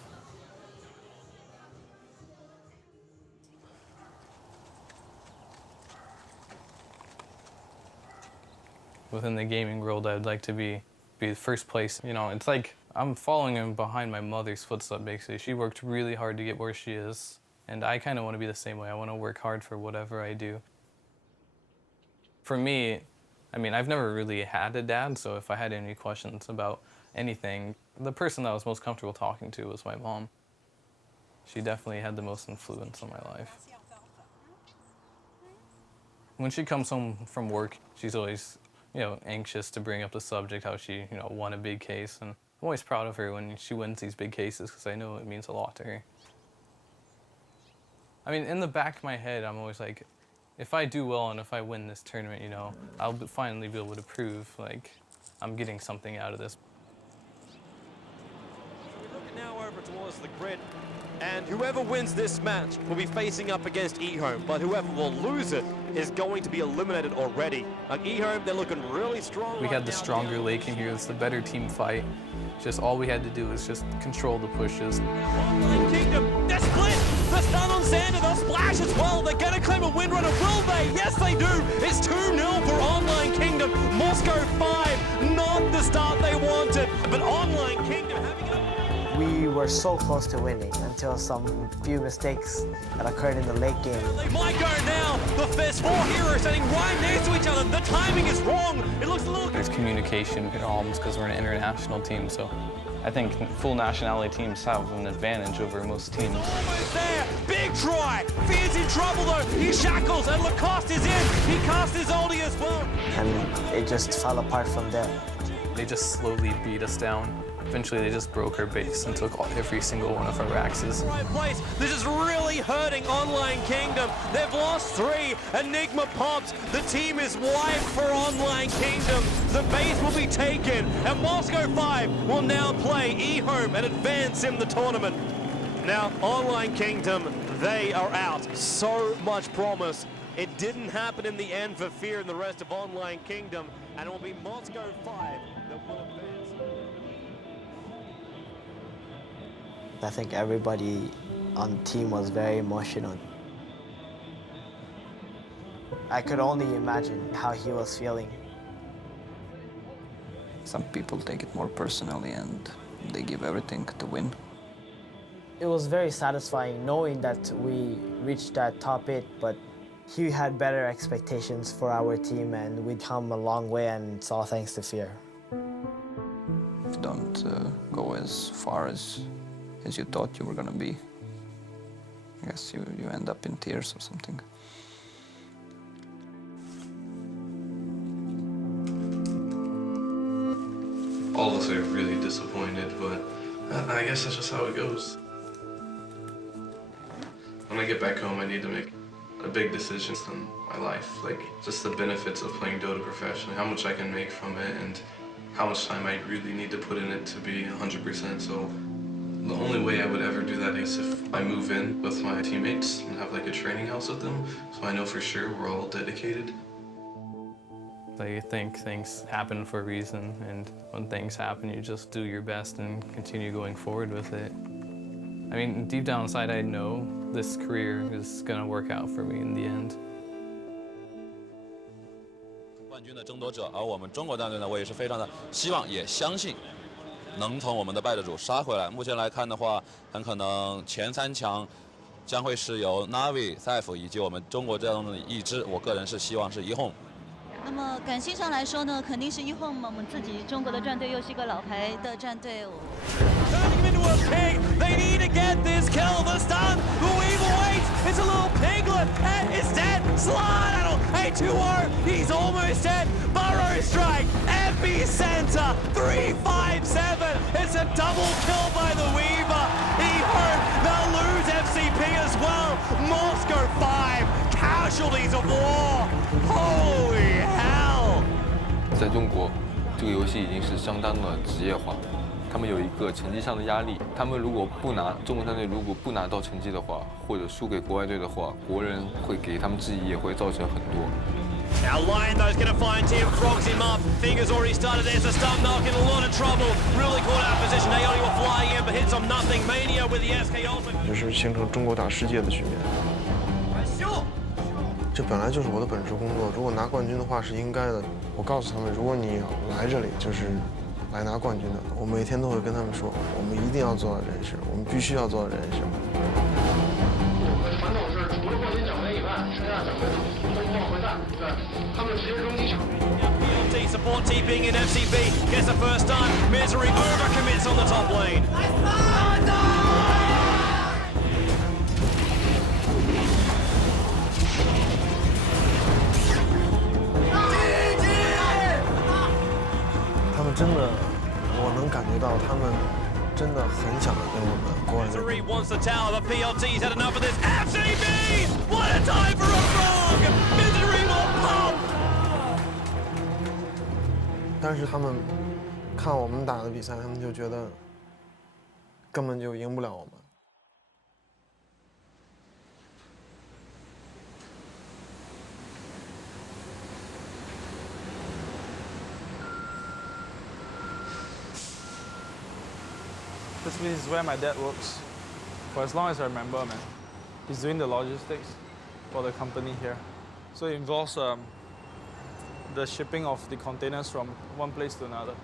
Within the gaming world, I'd like to be first place. You know, it's like I'm following in behind my mother's footsteps basically. She worked really hard to get where she is. And I kind of want to be the same way. I want to work hard for whatever I do. For me, I mean, I've never really had a dad, so if I had any questions about anything, the person that I was most comfortable talking to was my mom. She definitely had the most influence on my life. When she comes home from work, she's always, you know, anxious to bring up the subject, how she, you know, won a big case. And I'm always proud of her when she wins these big cases, because I know it means a lot to her. I mean, in the back of my head, I'm always like, if I do well and if I win this tournament, you know, I'll finally be able to prove, like, I'm getting something out of this. We're looking now over towards the grid, and whoever wins this match will be facing up against eHome, but whoever will lose it is going to be eliminated already. Like eHome, they're looking really strong. We had the stronger late in here. It's the better team fight. Just all we had to do was just control the pushes. Online Kingdom, they're split! The stun on Xander, they'll splash as well. They're going to claim a windrunner, will they? Yes, they do. It's 2-0 for Online Kingdom. Moscow 5, not the start they wanted, but Online Kingdom having it. We were so close to winning until some few mistakes that occurred in the late game. They might go now. There's 4 heroes standing right next to each other. The timing is wrong. It looks a little... There's communication problems because we're an international team, so I think full nationality teams have an advantage over most teams. Almost there. Big try. Fear's in trouble though. He shackles and Lacoste is in. He cast his ulti as well. And it just fell apart from there. They just slowly beat us down. Eventually, they just broke our base and took every single one of our axes. Right place. This is really hurting Online Kingdom. They've lost 3. Enigma pops. The team is wiped for Online Kingdom. The base will be taken, and Moscow 5 will now play eHome and advance in the tournament. Now, Online Kingdom, they are out. So much promise. It didn't happen in the end for Fear and the rest of Online Kingdom, and it will be Moscow 5 that will advance. I think everybody on the team was very emotional. I could only imagine how he was feeling. Some people take it more personally and they give everything to win. It was very satisfying knowing that we reached that top 8, but he had better expectations for our team and we'd come a long way, and it's all thanks to Fear. If you don't go as far as you thought you were gonna be, I guess you end up in tears or something. All of us are really disappointed, but I guess that's just how it goes. When I get back home, I need to make a big decision in my life, like just the benefits of playing Dota professionally, how much I can make from it, and how much time I really need to put in it to be 100%. So the only way I would ever do that is if I move in with my teammates and have like a training house with them, so I know for sure we're all dedicated. I think things happen for a reason, and when things happen, you just do your best and continue going forward with it. I mean, deep down inside, I know this career is going to work out for me in the end. 冠军的争夺者，而我们中国战队呢，我也是非常的希望，也相信能从我们的败者组杀回来。目前来看的话，很可能前3强将会是由 Navi、Saif 以及我们中国战队的一支，我个人是希望是1Home。 那么感性上来说呢，肯定是1Home嘛，我们自己中国的战队又是一个老牌的战队。Turning him into a pig, they need to get this kill. The stun, the Weaver waits. It's a little piglet, and it's dead. Slide, a 2-0. He's almost dead. Burrow strike, epicenter, 357. It's a double kill by the Weaver. He hurt. They'll lose FCP as well. Moscow 5, casualties of war. Holy hell! 在中国，这个游戏已经是相当的职业化，他们有一个成绩上的压力。他们如果不拿中国战队如果不拿到成绩的话，或者输给国外队的话，国人会给他们质疑，也会造成很多。 Now Lion though's going to find Tim, frogs him up. Fingers already started. There's a stun knock in a lot of trouble. Really caught out of position. Naomi will fly in, but hits on nothing. Mania with the SK ultimate. 就是形成中国打世界的局面。这本来就是我的本职工作，如果拿冠军的话是应该的。我告诉他们，如果你来这里就是来拿冠军的，我每天都会跟他们说，我们一定要做到这件事，我们必须要做到这件事。我们传统是除了冠军奖杯以外，剩下奖杯都通过回弹，对，他们直接扔机场。PLT support TPing in FCB gets the first time. Misery overcommits on the top lane. Misery wants the tower, but PLT's had enough of this. FCB! What a time for a frog! Misery will pump! 但是他们看我们打的比赛，他们就觉得根本就赢不了我们。 This is where my dad works. For as long as I remember, man. He's doing the logistics for the company here. So it involves the shipping of the containers from one place to another.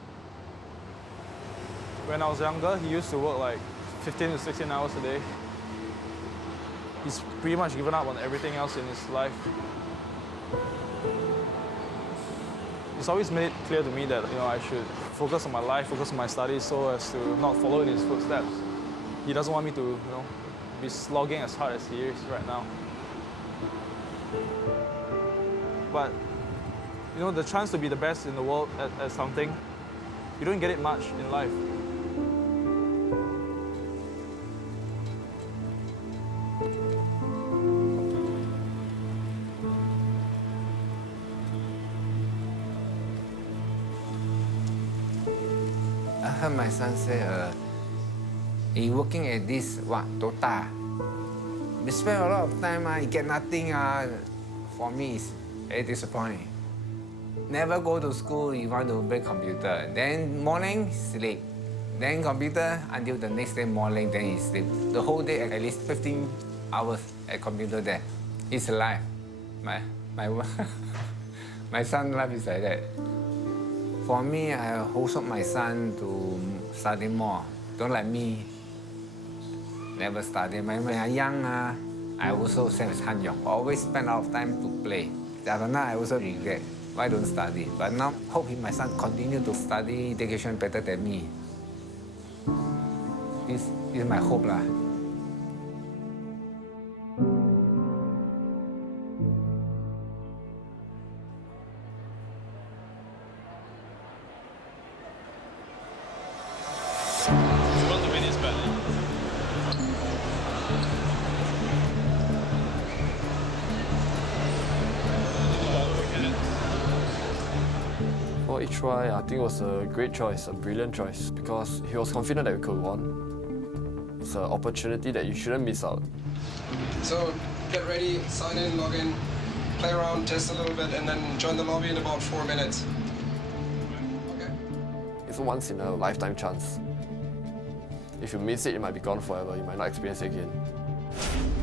When I was younger, he used to work like 15 to 16 hours a day. He's pretty much given up on everything else in his life. He's always made it clear to me that I should focus on my life, focus on my studies, so as to not follow in his footsteps. He doesn't want me to, be slogging as hard as he is right now. But, the chance to be the best in the world at something, you don't get it much in life. I had my son say, He working at this Dota. We spend a lot of time, he get nothing. For me, it's very disappointing. Never go to school, he want to play computer. Then morning, sleep. Then computer until the next day morning, then he sleep. The whole day, at least 15 hours at computer there. It's life. My son's life is like that. For me, I hold up my son to study more. Don't like me. Never study. When I'm young, I also same as Han Yong. Always spend a lot of time to play. After now, I also regret. Why don't study? But now, hope my son continue to study education better than me. This is my hope lah. For H.Y., I think it was a great choice, a brilliant choice, because he was confident that we could won. It's an opportunity that you shouldn't miss out. So get ready, sign in, log in, play around, test a little bit, and then join the lobby in about 4 minutes. It's a once-in-a-lifetime chance. If you miss it, you might be gone forever. You might not experience it again.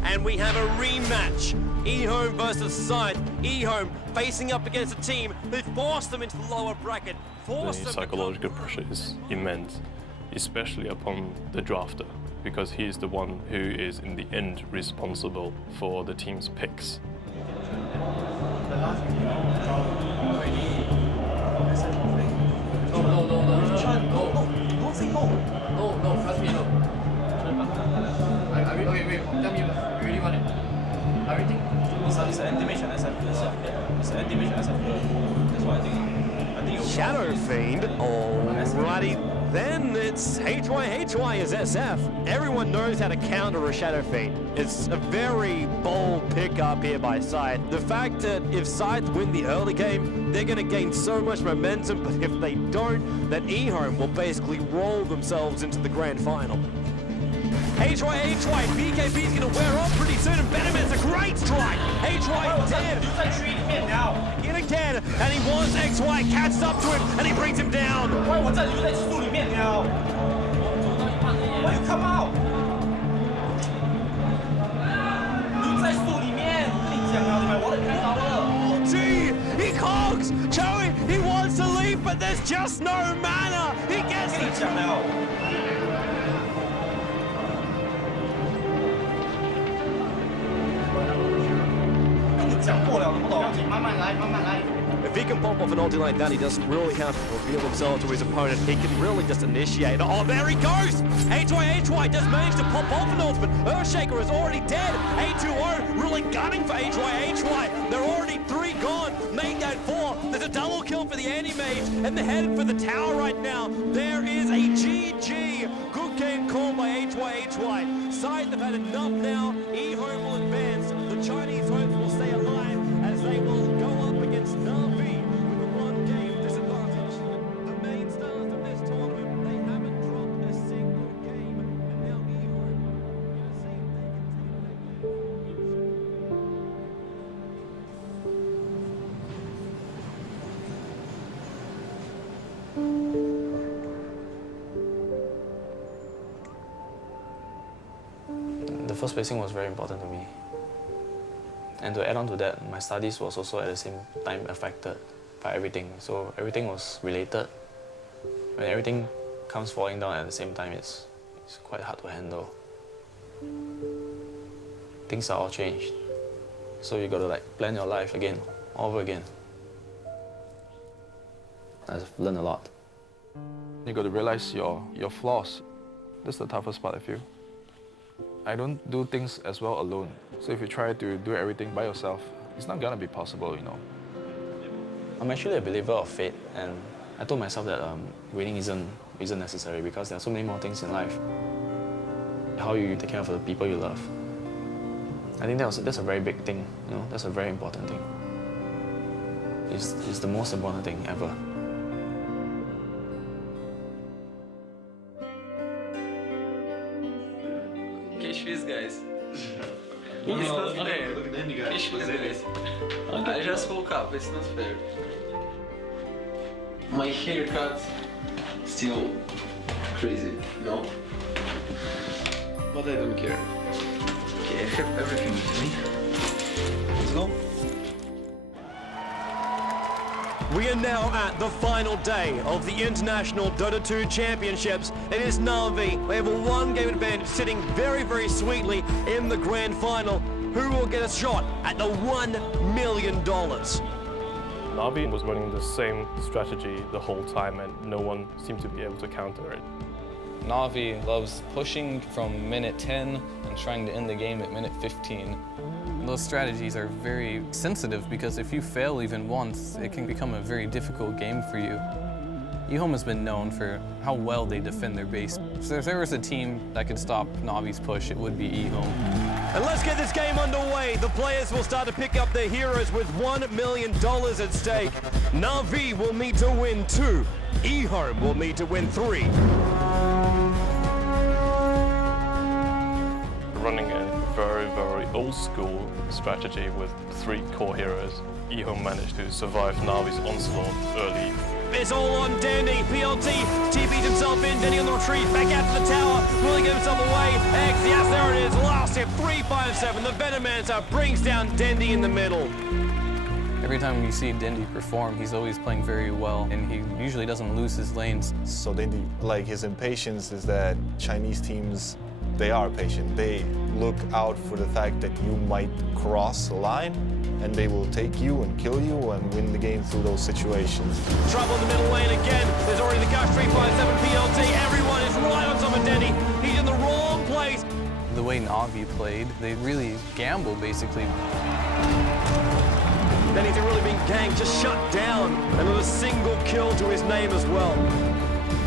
And we have a rematch. eHome versus Scythe. eHome facing up against a team who forced them into the lower bracket. The psychological pressure is immense, especially upon the drafter, because he is the one who is in the end responsible for the team's picks. Wait, tell me, you really want it? Everything? It's an animation SF. It's an animation SF. That's what I think. Shadow Fiend. Alrighty, then it's HY is SF. Everyone knows how to counter a Shadow Fiend. It's a very bold pickup here by Scythe. The fact that if Scythe win the early game, they're going to gain so much momentum, but if they don't, then eHome will basically roll themselves into the grand final. HY, BKB's gonna wear off pretty soon, and Benjamin's a great strike! HY dead! In again, and he wants XY, catches up to him, and he brings him down! Why was that? You在树里面now? Why you come out? 你在树里面，跟你讲了，你买我的开刀了。Gee, he cogs! Joey, he wants to leave, but there's just no mana! He gets it! 跟你讲了。If he can pop off an ulti like that, he doesn't really have to reveal himself to his opponent. He can really just initiate. Oh, there he goes! HY does manage to pop off an ult, but Earthshaker is already dead. A2O really gunning for HY. They're already 3 gone. Made that 4. There's a double kill for the anti-mage, and they're headed for the tower right now. There is a GG. Good game called by HY. Scythe have had enough now. eHome will advance. The Chinese hopes will stay alive as they will go up against Na'Vi with a 1-game disadvantage. The main stars of this tournament, they haven't dropped a single game, and now eHome are going to see if they can take The first placing was very important to me. And to add on to that, my studies was also at the same time affected by everything. So everything was related. When everything comes falling down at the same time, it's quite hard to handle. Things are all changed. So you gotta plan your life again, all over again. I've learned a lot. You got to realize your flaws. That's the toughest part, I feel. I don't do things as well alone. So if you try to do everything by yourself, it's not gonna be possible, you know. I'm actually a believer of fate, and I told myself that winning isn't necessary because there are so many more things in life. How you take care of the people you love. I think that's a very big thing, you know. That's a very important thing. It's the most important thing ever. shoes, guys. No, It's not look at fair. him, look at him, you guys. His shoes, guys. I just woke up, it's not fair. My haircut still crazy, no? But I don't care. Okay, I have everything with me. Let's go. We are now at the final day of the International Dota 2 Championships. It is Na'Vi. They have a one-game advantage, sitting very, very sweetly in the grand final. Who will get a shot at the $1 million? Na'Vi was running the same strategy the whole time and no one seemed to be able to counter it. Na'Vi loves pushing from minute 10 and trying to end the game at minute 15. Those strategies are very sensitive because if you fail even once, it can become a very difficult game for you. eHome has been known for how well they defend their base. So if there was a team that could stop Na'Vi's push, it would be eHome. And let's get this game underway. The players will start to pick up their heroes with $1 million at stake. Na'Vi will need to win 2. eHome will need to win 3. Running a very, very old school strategy with 3 core heroes, eHome managed to survive Na'Vi's onslaught early. It's all on Dandy. PLT TP'd himself in. Dandy on the retreat. Back out to the tower. Will he get himself away? X, yes, there it is. Last hit, 357. The Venomancer brings down Dandy in the middle. Every time you see Dendy perform, he's always playing very well, and he usually doesn't lose his lanes. So Dendy, like his impatience is that Chinese teams, they are patient. They look out for the fact that you might cross a line, and they will take you and kill you and win the game through those situations. Trouble in the middle lane again. There's already the gush, 357 PLT. Everyone is right on top of Dendy. He's in the wrong place. The way Na'Vi played, they really gamble, basically. Dendy's really been ganked, just shut down. And with a single kill to his name as well.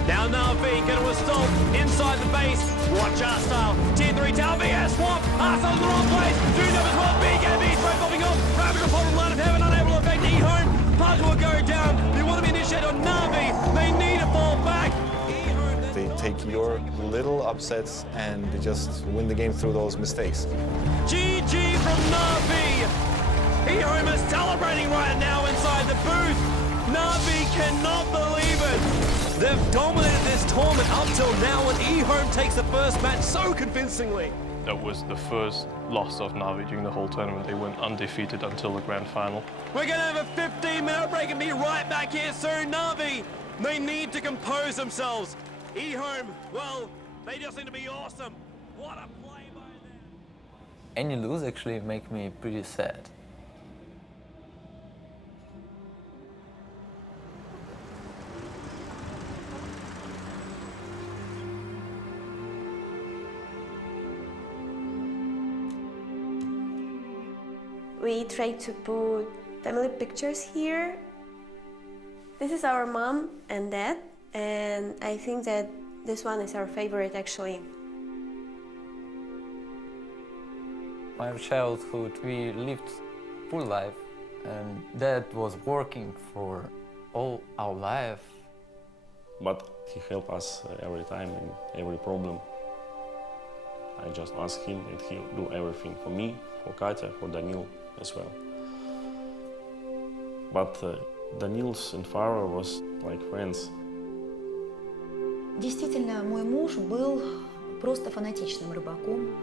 Now Na'Vi going to assault inside the base. Watch our style. Tier 3 tower VS swap. Arsenal's in the wrong place. 2 numbers 1. BKB straight popping off. Ravage upon the line of heaven, unable to affect eHome. Pugs will go down. They want to be initiated on Na'Vi. They need to fall back. They take your little upsets and they just win the game through those mistakes. GG from Na'Vi. eHome is celebrating right now inside the booth. Na'Vi cannot believe it. They've dominated this tournament up till now, and eHome takes the first match so convincingly. That was the first loss of Na'Vi during the whole tournament. They went undefeated until the grand final. We're going to have a 15-minute break and be right back here soon. Na'Vi, they need to compose themselves. eHome, well, they just seem to be awesome. What a play by them. Any lose actually make me pretty sad. We try to put family pictures here. This is our mom and dad, and I think that this one is our favorite actually. My childhood, we lived full life, and dad was working for all our life. But he helped us every time in every problem. I just ask him and he'll do everything for me, for Katya, for Daniil as well. But Daniil's and Farah was like friends. Действительно, мой муж был просто фанатичным рыбаком.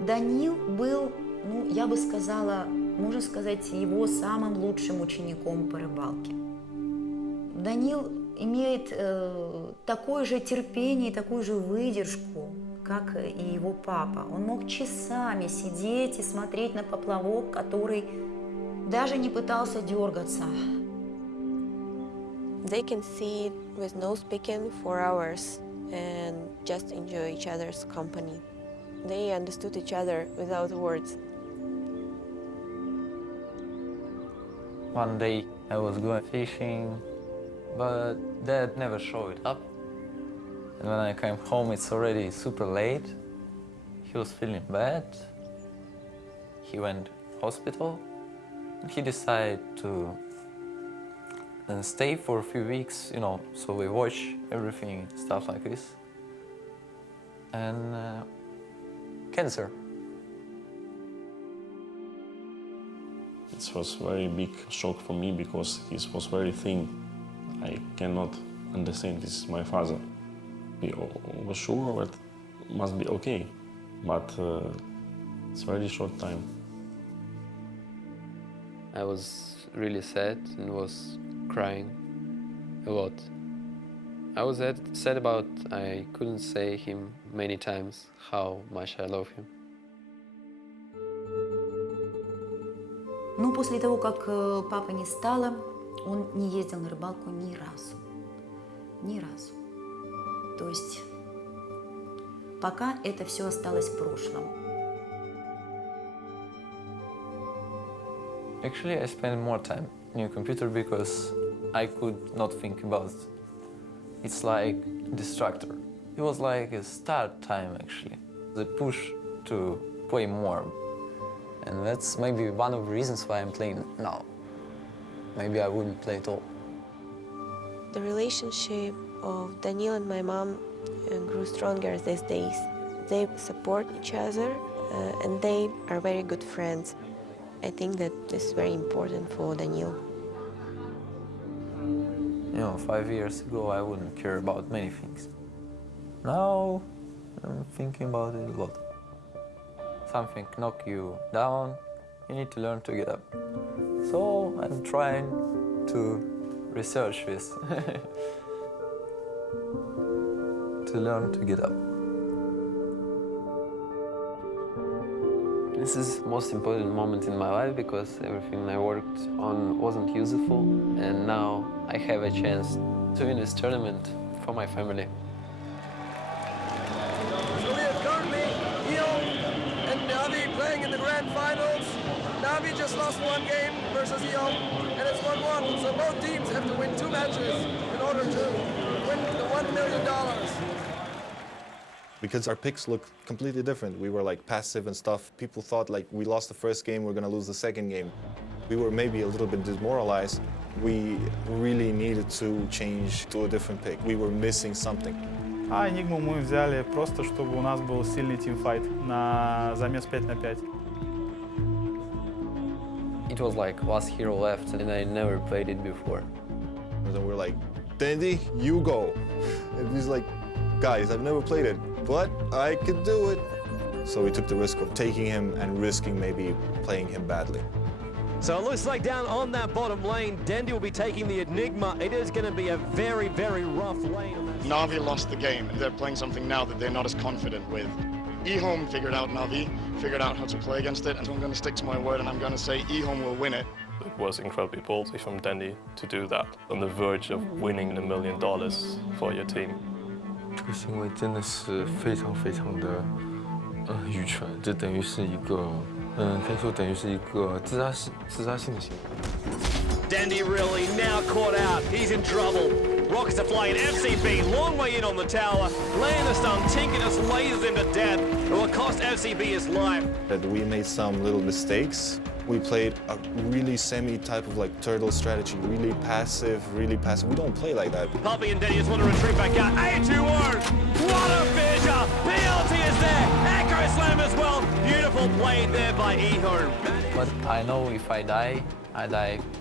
Даниил был, ну, я бы сказала, можно сказать, его самым лучшим учеником по рыбалке. Даниил имеет такое же терпение, такую же выдержку, как и его папа. Он мог часами сидеть и смотреть на поплавок, который даже не пытался дергаться. They can sit with no speaking for hours and just enjoy each other's company. They understood each other without words. One day I was going fishing, but dad never showed up. And when I came home, it's already super late. He was feeling bad. He went hospital. He decided to stay for a few weeks, you know, so we watch everything, stuff like this. And cancer. It was very big shock for me because he was very thin. I cannot understand, this is my father. We were sure that must be okay, but it's very short time. I was really sad and was crying a lot. I was sad about I couldn't say him many times how much I love him. Но после того, как папы не стало, он не ездил на рыбалку ни разу. Ни разу. То есть пока это все осталось в прошлом. Actually, I spent more time in your computer because I could not think about it. It's like a distractor. It was like a start time, actually. The push to play more. And that's maybe one of the reasons why I'm playing now. Maybe I wouldn't play at all. The relationship of Daniil and my mom grew stronger these days. They support each other and they are very good friends. I think that this is very important for Daniil. You know, 5 years ago I wouldn't care about many things. Now I'm thinking about it a lot. Something knock you down, you need to learn to get up. So I'm trying to research this. To learn to get up. This is the most important moment in my life because everything I worked on wasn't useful, and now I have a chance to win this tournament for my family. So we have currently Eon and Navi playing in the grand finals. Navi just lost one game versus Eon, and it's 1-1. So both teams have to win 2 matches in order to win the $1 million. Because our picks look completely different. We were like passive and stuff. People thought like we lost the first game, we're gonna lose the second game. We were maybe a little bit demoralized. We really needed to change to a different pick. We were missing something. А Enigmu мы взяли просто, чтобы у нас был сильный тимфайт на замес 5 на 5. It was like last hero left, and I never played it before. And then we're like, Dandy, you go. And he's like, guys, I've never played it, but I could do it. So we took the risk of taking him and risking maybe playing him badly. So it looks like down on that bottom lane, Dendy will be taking the Enigma. It is going to be a very, very rough lane. Navi lost the game. They're playing something now that they're not as confident with. eHome figured out Navi, figured out how to play against it, and so I'm going to stick to my word and I'm going to say eHome will win it. It was incredibly ballsy from Dandy to do that, on the verge of winning $1 million for your team. 这个行为真的是非常非常的愚蠢，这等于是一个可以说等于是一个自杀性的行为。 Dandy really now caught out. He's in trouble. Rockets are flying. FCB long way in on the tower. Laying the stun. Tinkerus lasers into death. It will cost FCB his life. We made some little mistakes. We played a really semi-type of like turtle strategy, really passive, really passive. We don't play like that. Puppy and Denny just want to retreat back out. A2-1! What a fissure! BLT is there! Echo Slam as well! Beautiful play there by eHome. But I know if I die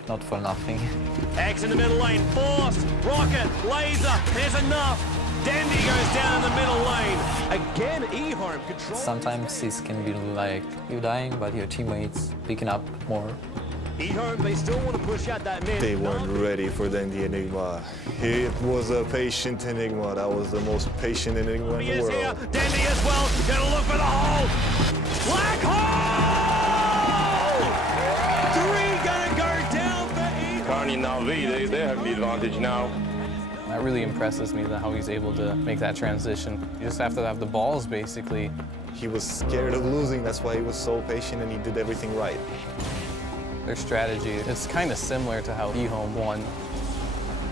not for nothing. X in the middle lane, forced, rocket, laser, there's enough. Dandy goes down in the middle lane. Again, eHome control. Sometimes this can be like you dying, but your teammates picking up more. eHome, they still want to push out that mid. They weren't ready for the Enigma. It was a patient Enigma. That was the most patient Enigma in the world. Here. Dandy as well, gonna look for the hole. Black hole! 3 gonna go down for eHome. Currently Navi, they have the advantage now. That really impresses me, how he's able to make that transition. You just have to have the balls, basically. He was scared of losing. That's why he was so patient and he did everything right. Their strategy is kind of similar to how eHome won.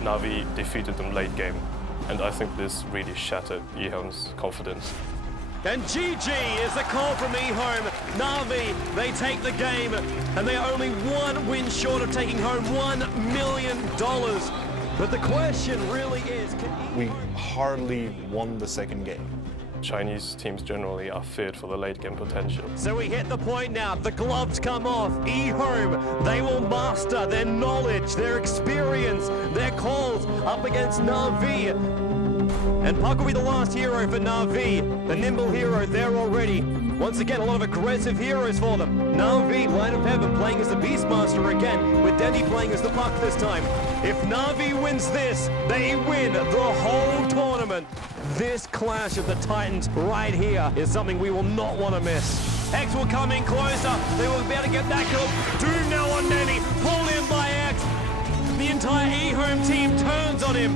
Navi defeated them late game, and I think this really shattered eHome's confidence. And GG is the call from eHome. Navi, they take the game, and they are only 1 win short of taking home $1 million. But the question really is, we hardly won the second game. Chinese teams generally are feared for the late game potential. So we hit the point now. The gloves come off. eHome, they will master their knowledge, their experience, their calls up against Na'Vi. And Puck will be the last hero for Na'Vi. The nimble hero there already. Once again, a lot of aggressive heroes for them. Na'Vi, Line of Heaven, playing as the Beastmaster again, with Dendy playing as the Puck this time. If Na'Vi wins this, they win the whole tournament. This clash of the Titans right here is something we will not want to miss. X will come in closer. They will be able to get that kill. Doom now on Dendy, pulled in by X. The entire eHome team turns on him.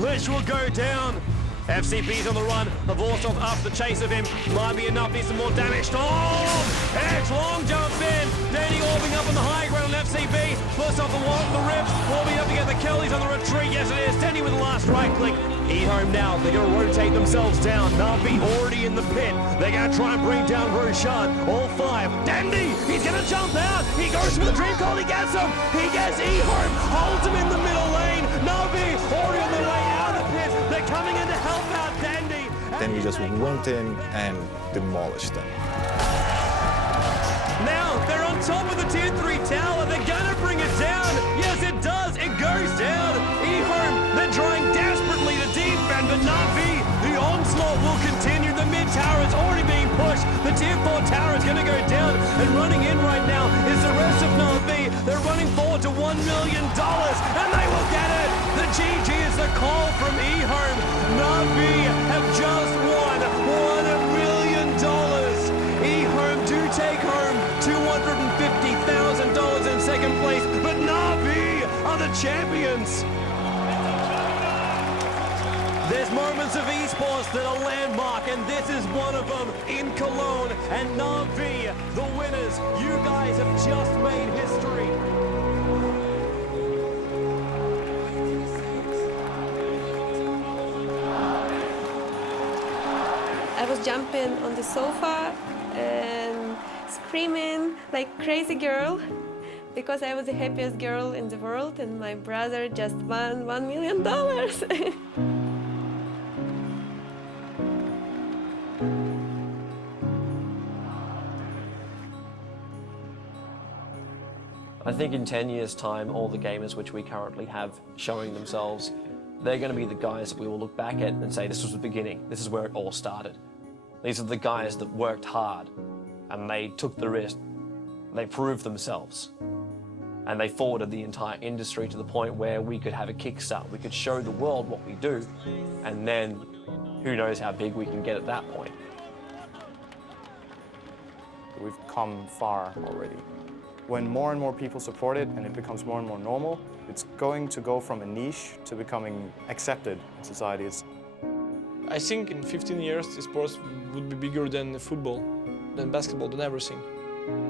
Lich will go down. FCB's on the run.Avorsov after the chase of him. Might be enough, needs some more damage. Oh! Edge, long jump in. Danny orbing up on the high ground on FCB. First off the wall, the ribs. Orbing up to get the kill. He's on the retreat. Yes, it is. Danny with the last right click. eHome now. They're going to rotate themselves down. Na'Vi already in the pit. They're going to try and bring down Roshan. All five. Dandy! He's going to jump out. He goes for the dream call. He gets him. He gets eHome. Holds him in the middle lane. Na'Vi already on their way out of the pit. They're coming in to help out Dandy. Then we just went in and demolished them. Now they're on top of the tier 3 tower. They're gonna bring it down. Yes, it does. It goes down. eHome, they're trying desperately to defend, but Na'Vi, the onslaught will continue. The mid tower is already being pushed. The tier 4 tower is gonna go down, and running in right now is the rest of Na'Vi. They're running forward to $1 million, and they will get it. The GG is the call from eHome. Na'Vi have just won $1 million. eHome do take home $250,000 in second place, but Na'Vi are the champions. There's moments of esports that are landmark, and this is one of them in Cologne. And Na'Vi, the winners, you guys have just made history. I was jumping on the sofa and screaming like crazy girl because I was the happiest girl in the world and my brother just won $1 million. I think in 10 years' time, all the gamers which we currently have showing themselves, they're going to be the guys that we will look back at and say, this was the beginning, this is where it all started. These are the guys that worked hard and they took the risk, they proved themselves, and they forwarded the entire industry to the point where we could have a kickstart, we could show the world what we do, and then who knows how big we can get at that point. We've come far already. When more and more people support it and it becomes more and more normal, it's going to go from a niche to becoming accepted in society. I think in 15 years, sports would be bigger than football, than basketball, than everything.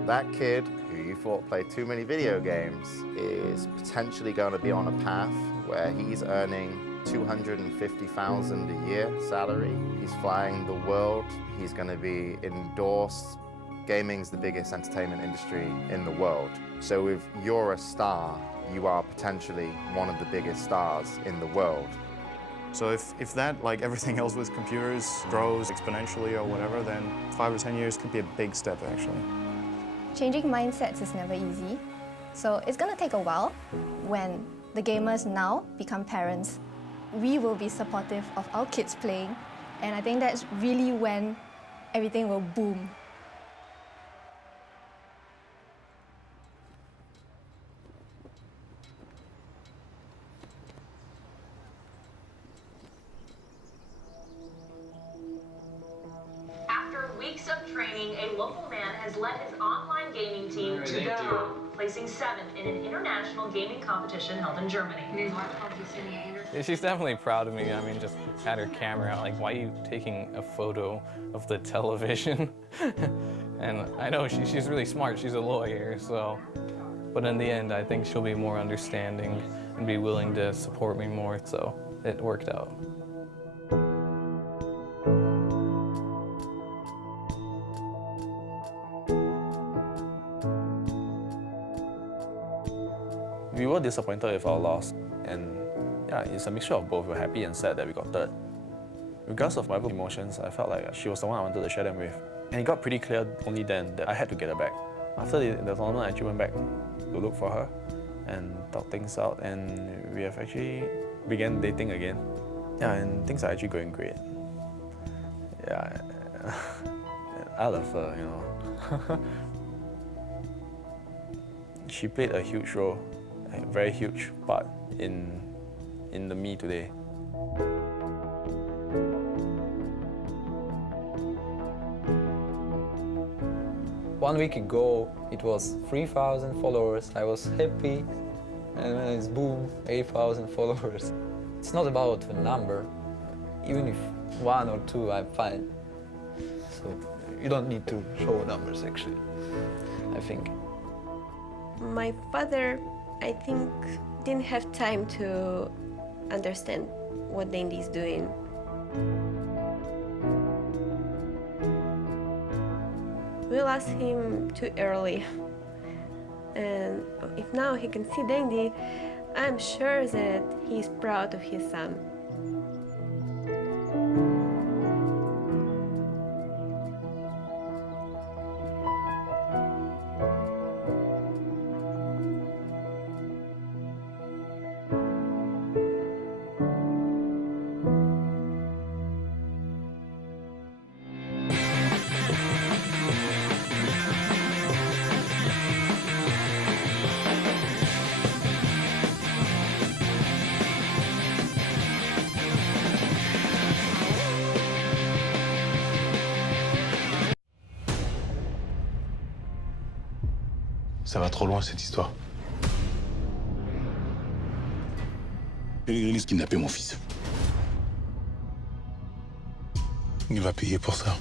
That kid who you thought played too many video games is potentially going to be on a path where he's earning $250,000 a year salary. He's flying the world. He's going to be endorsed. Gaming's the biggest entertainment industry in the world. So if you're a star, you are potentially one of the biggest stars in the world. So if that, like everything else with computers, grows exponentially or whatever, then 5 or 10 years could be a big step, actually. Changing mindsets is never easy. So it's going to take a while. When the gamers now become parents, we will be supportive of our kids playing. And I think that's really when everything will boom. Weeks of training, a local man has led his online gaming team to go, placing 7th in an international gaming competition held in Germany. Yeah, she's definitely proud of me. I mean, just had her camera out, like, why are you taking a photo of the television? And I know she's really smart, she's a lawyer, so. But in the end, I think she'll be more understanding and be willing to support me more, so it worked out. We were disappointed with our loss, and yeah, it's a mixture of both. We're happy and sad that we got third. Regardless of my emotions, I felt like she was the one I wanted to share them with. And it got pretty clear only then that I had to get her back. After the tournament, I actually went back to look for her and talk things out, and we have actually began dating again. Yeah, and things are actually going great. Yeah, I love her, you know. She played a huge role, a very huge part in the me today. One week ago, it was 3,000 followers. I was happy, and then it's boom, 8,000 followers. It's not about the number. Even if 1 or 2, I'm fine. So you don't need to show numbers, actually, I think. My father, I think, didn't have time to understand what Dandy is doing. We lost him too early. And if now he can see Dandy, I'm sure that he's proud of his son. Ça va trop loin, cette histoire. Pellegrini a kidnappé mon fils. Il va payer pour ça.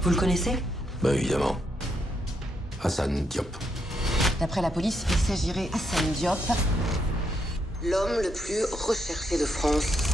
Vous le connaissez? Bah évidemment. Hassan Diop. D'après la police, il s'agirait Hassan Diop, l'homme le plus recherché de France.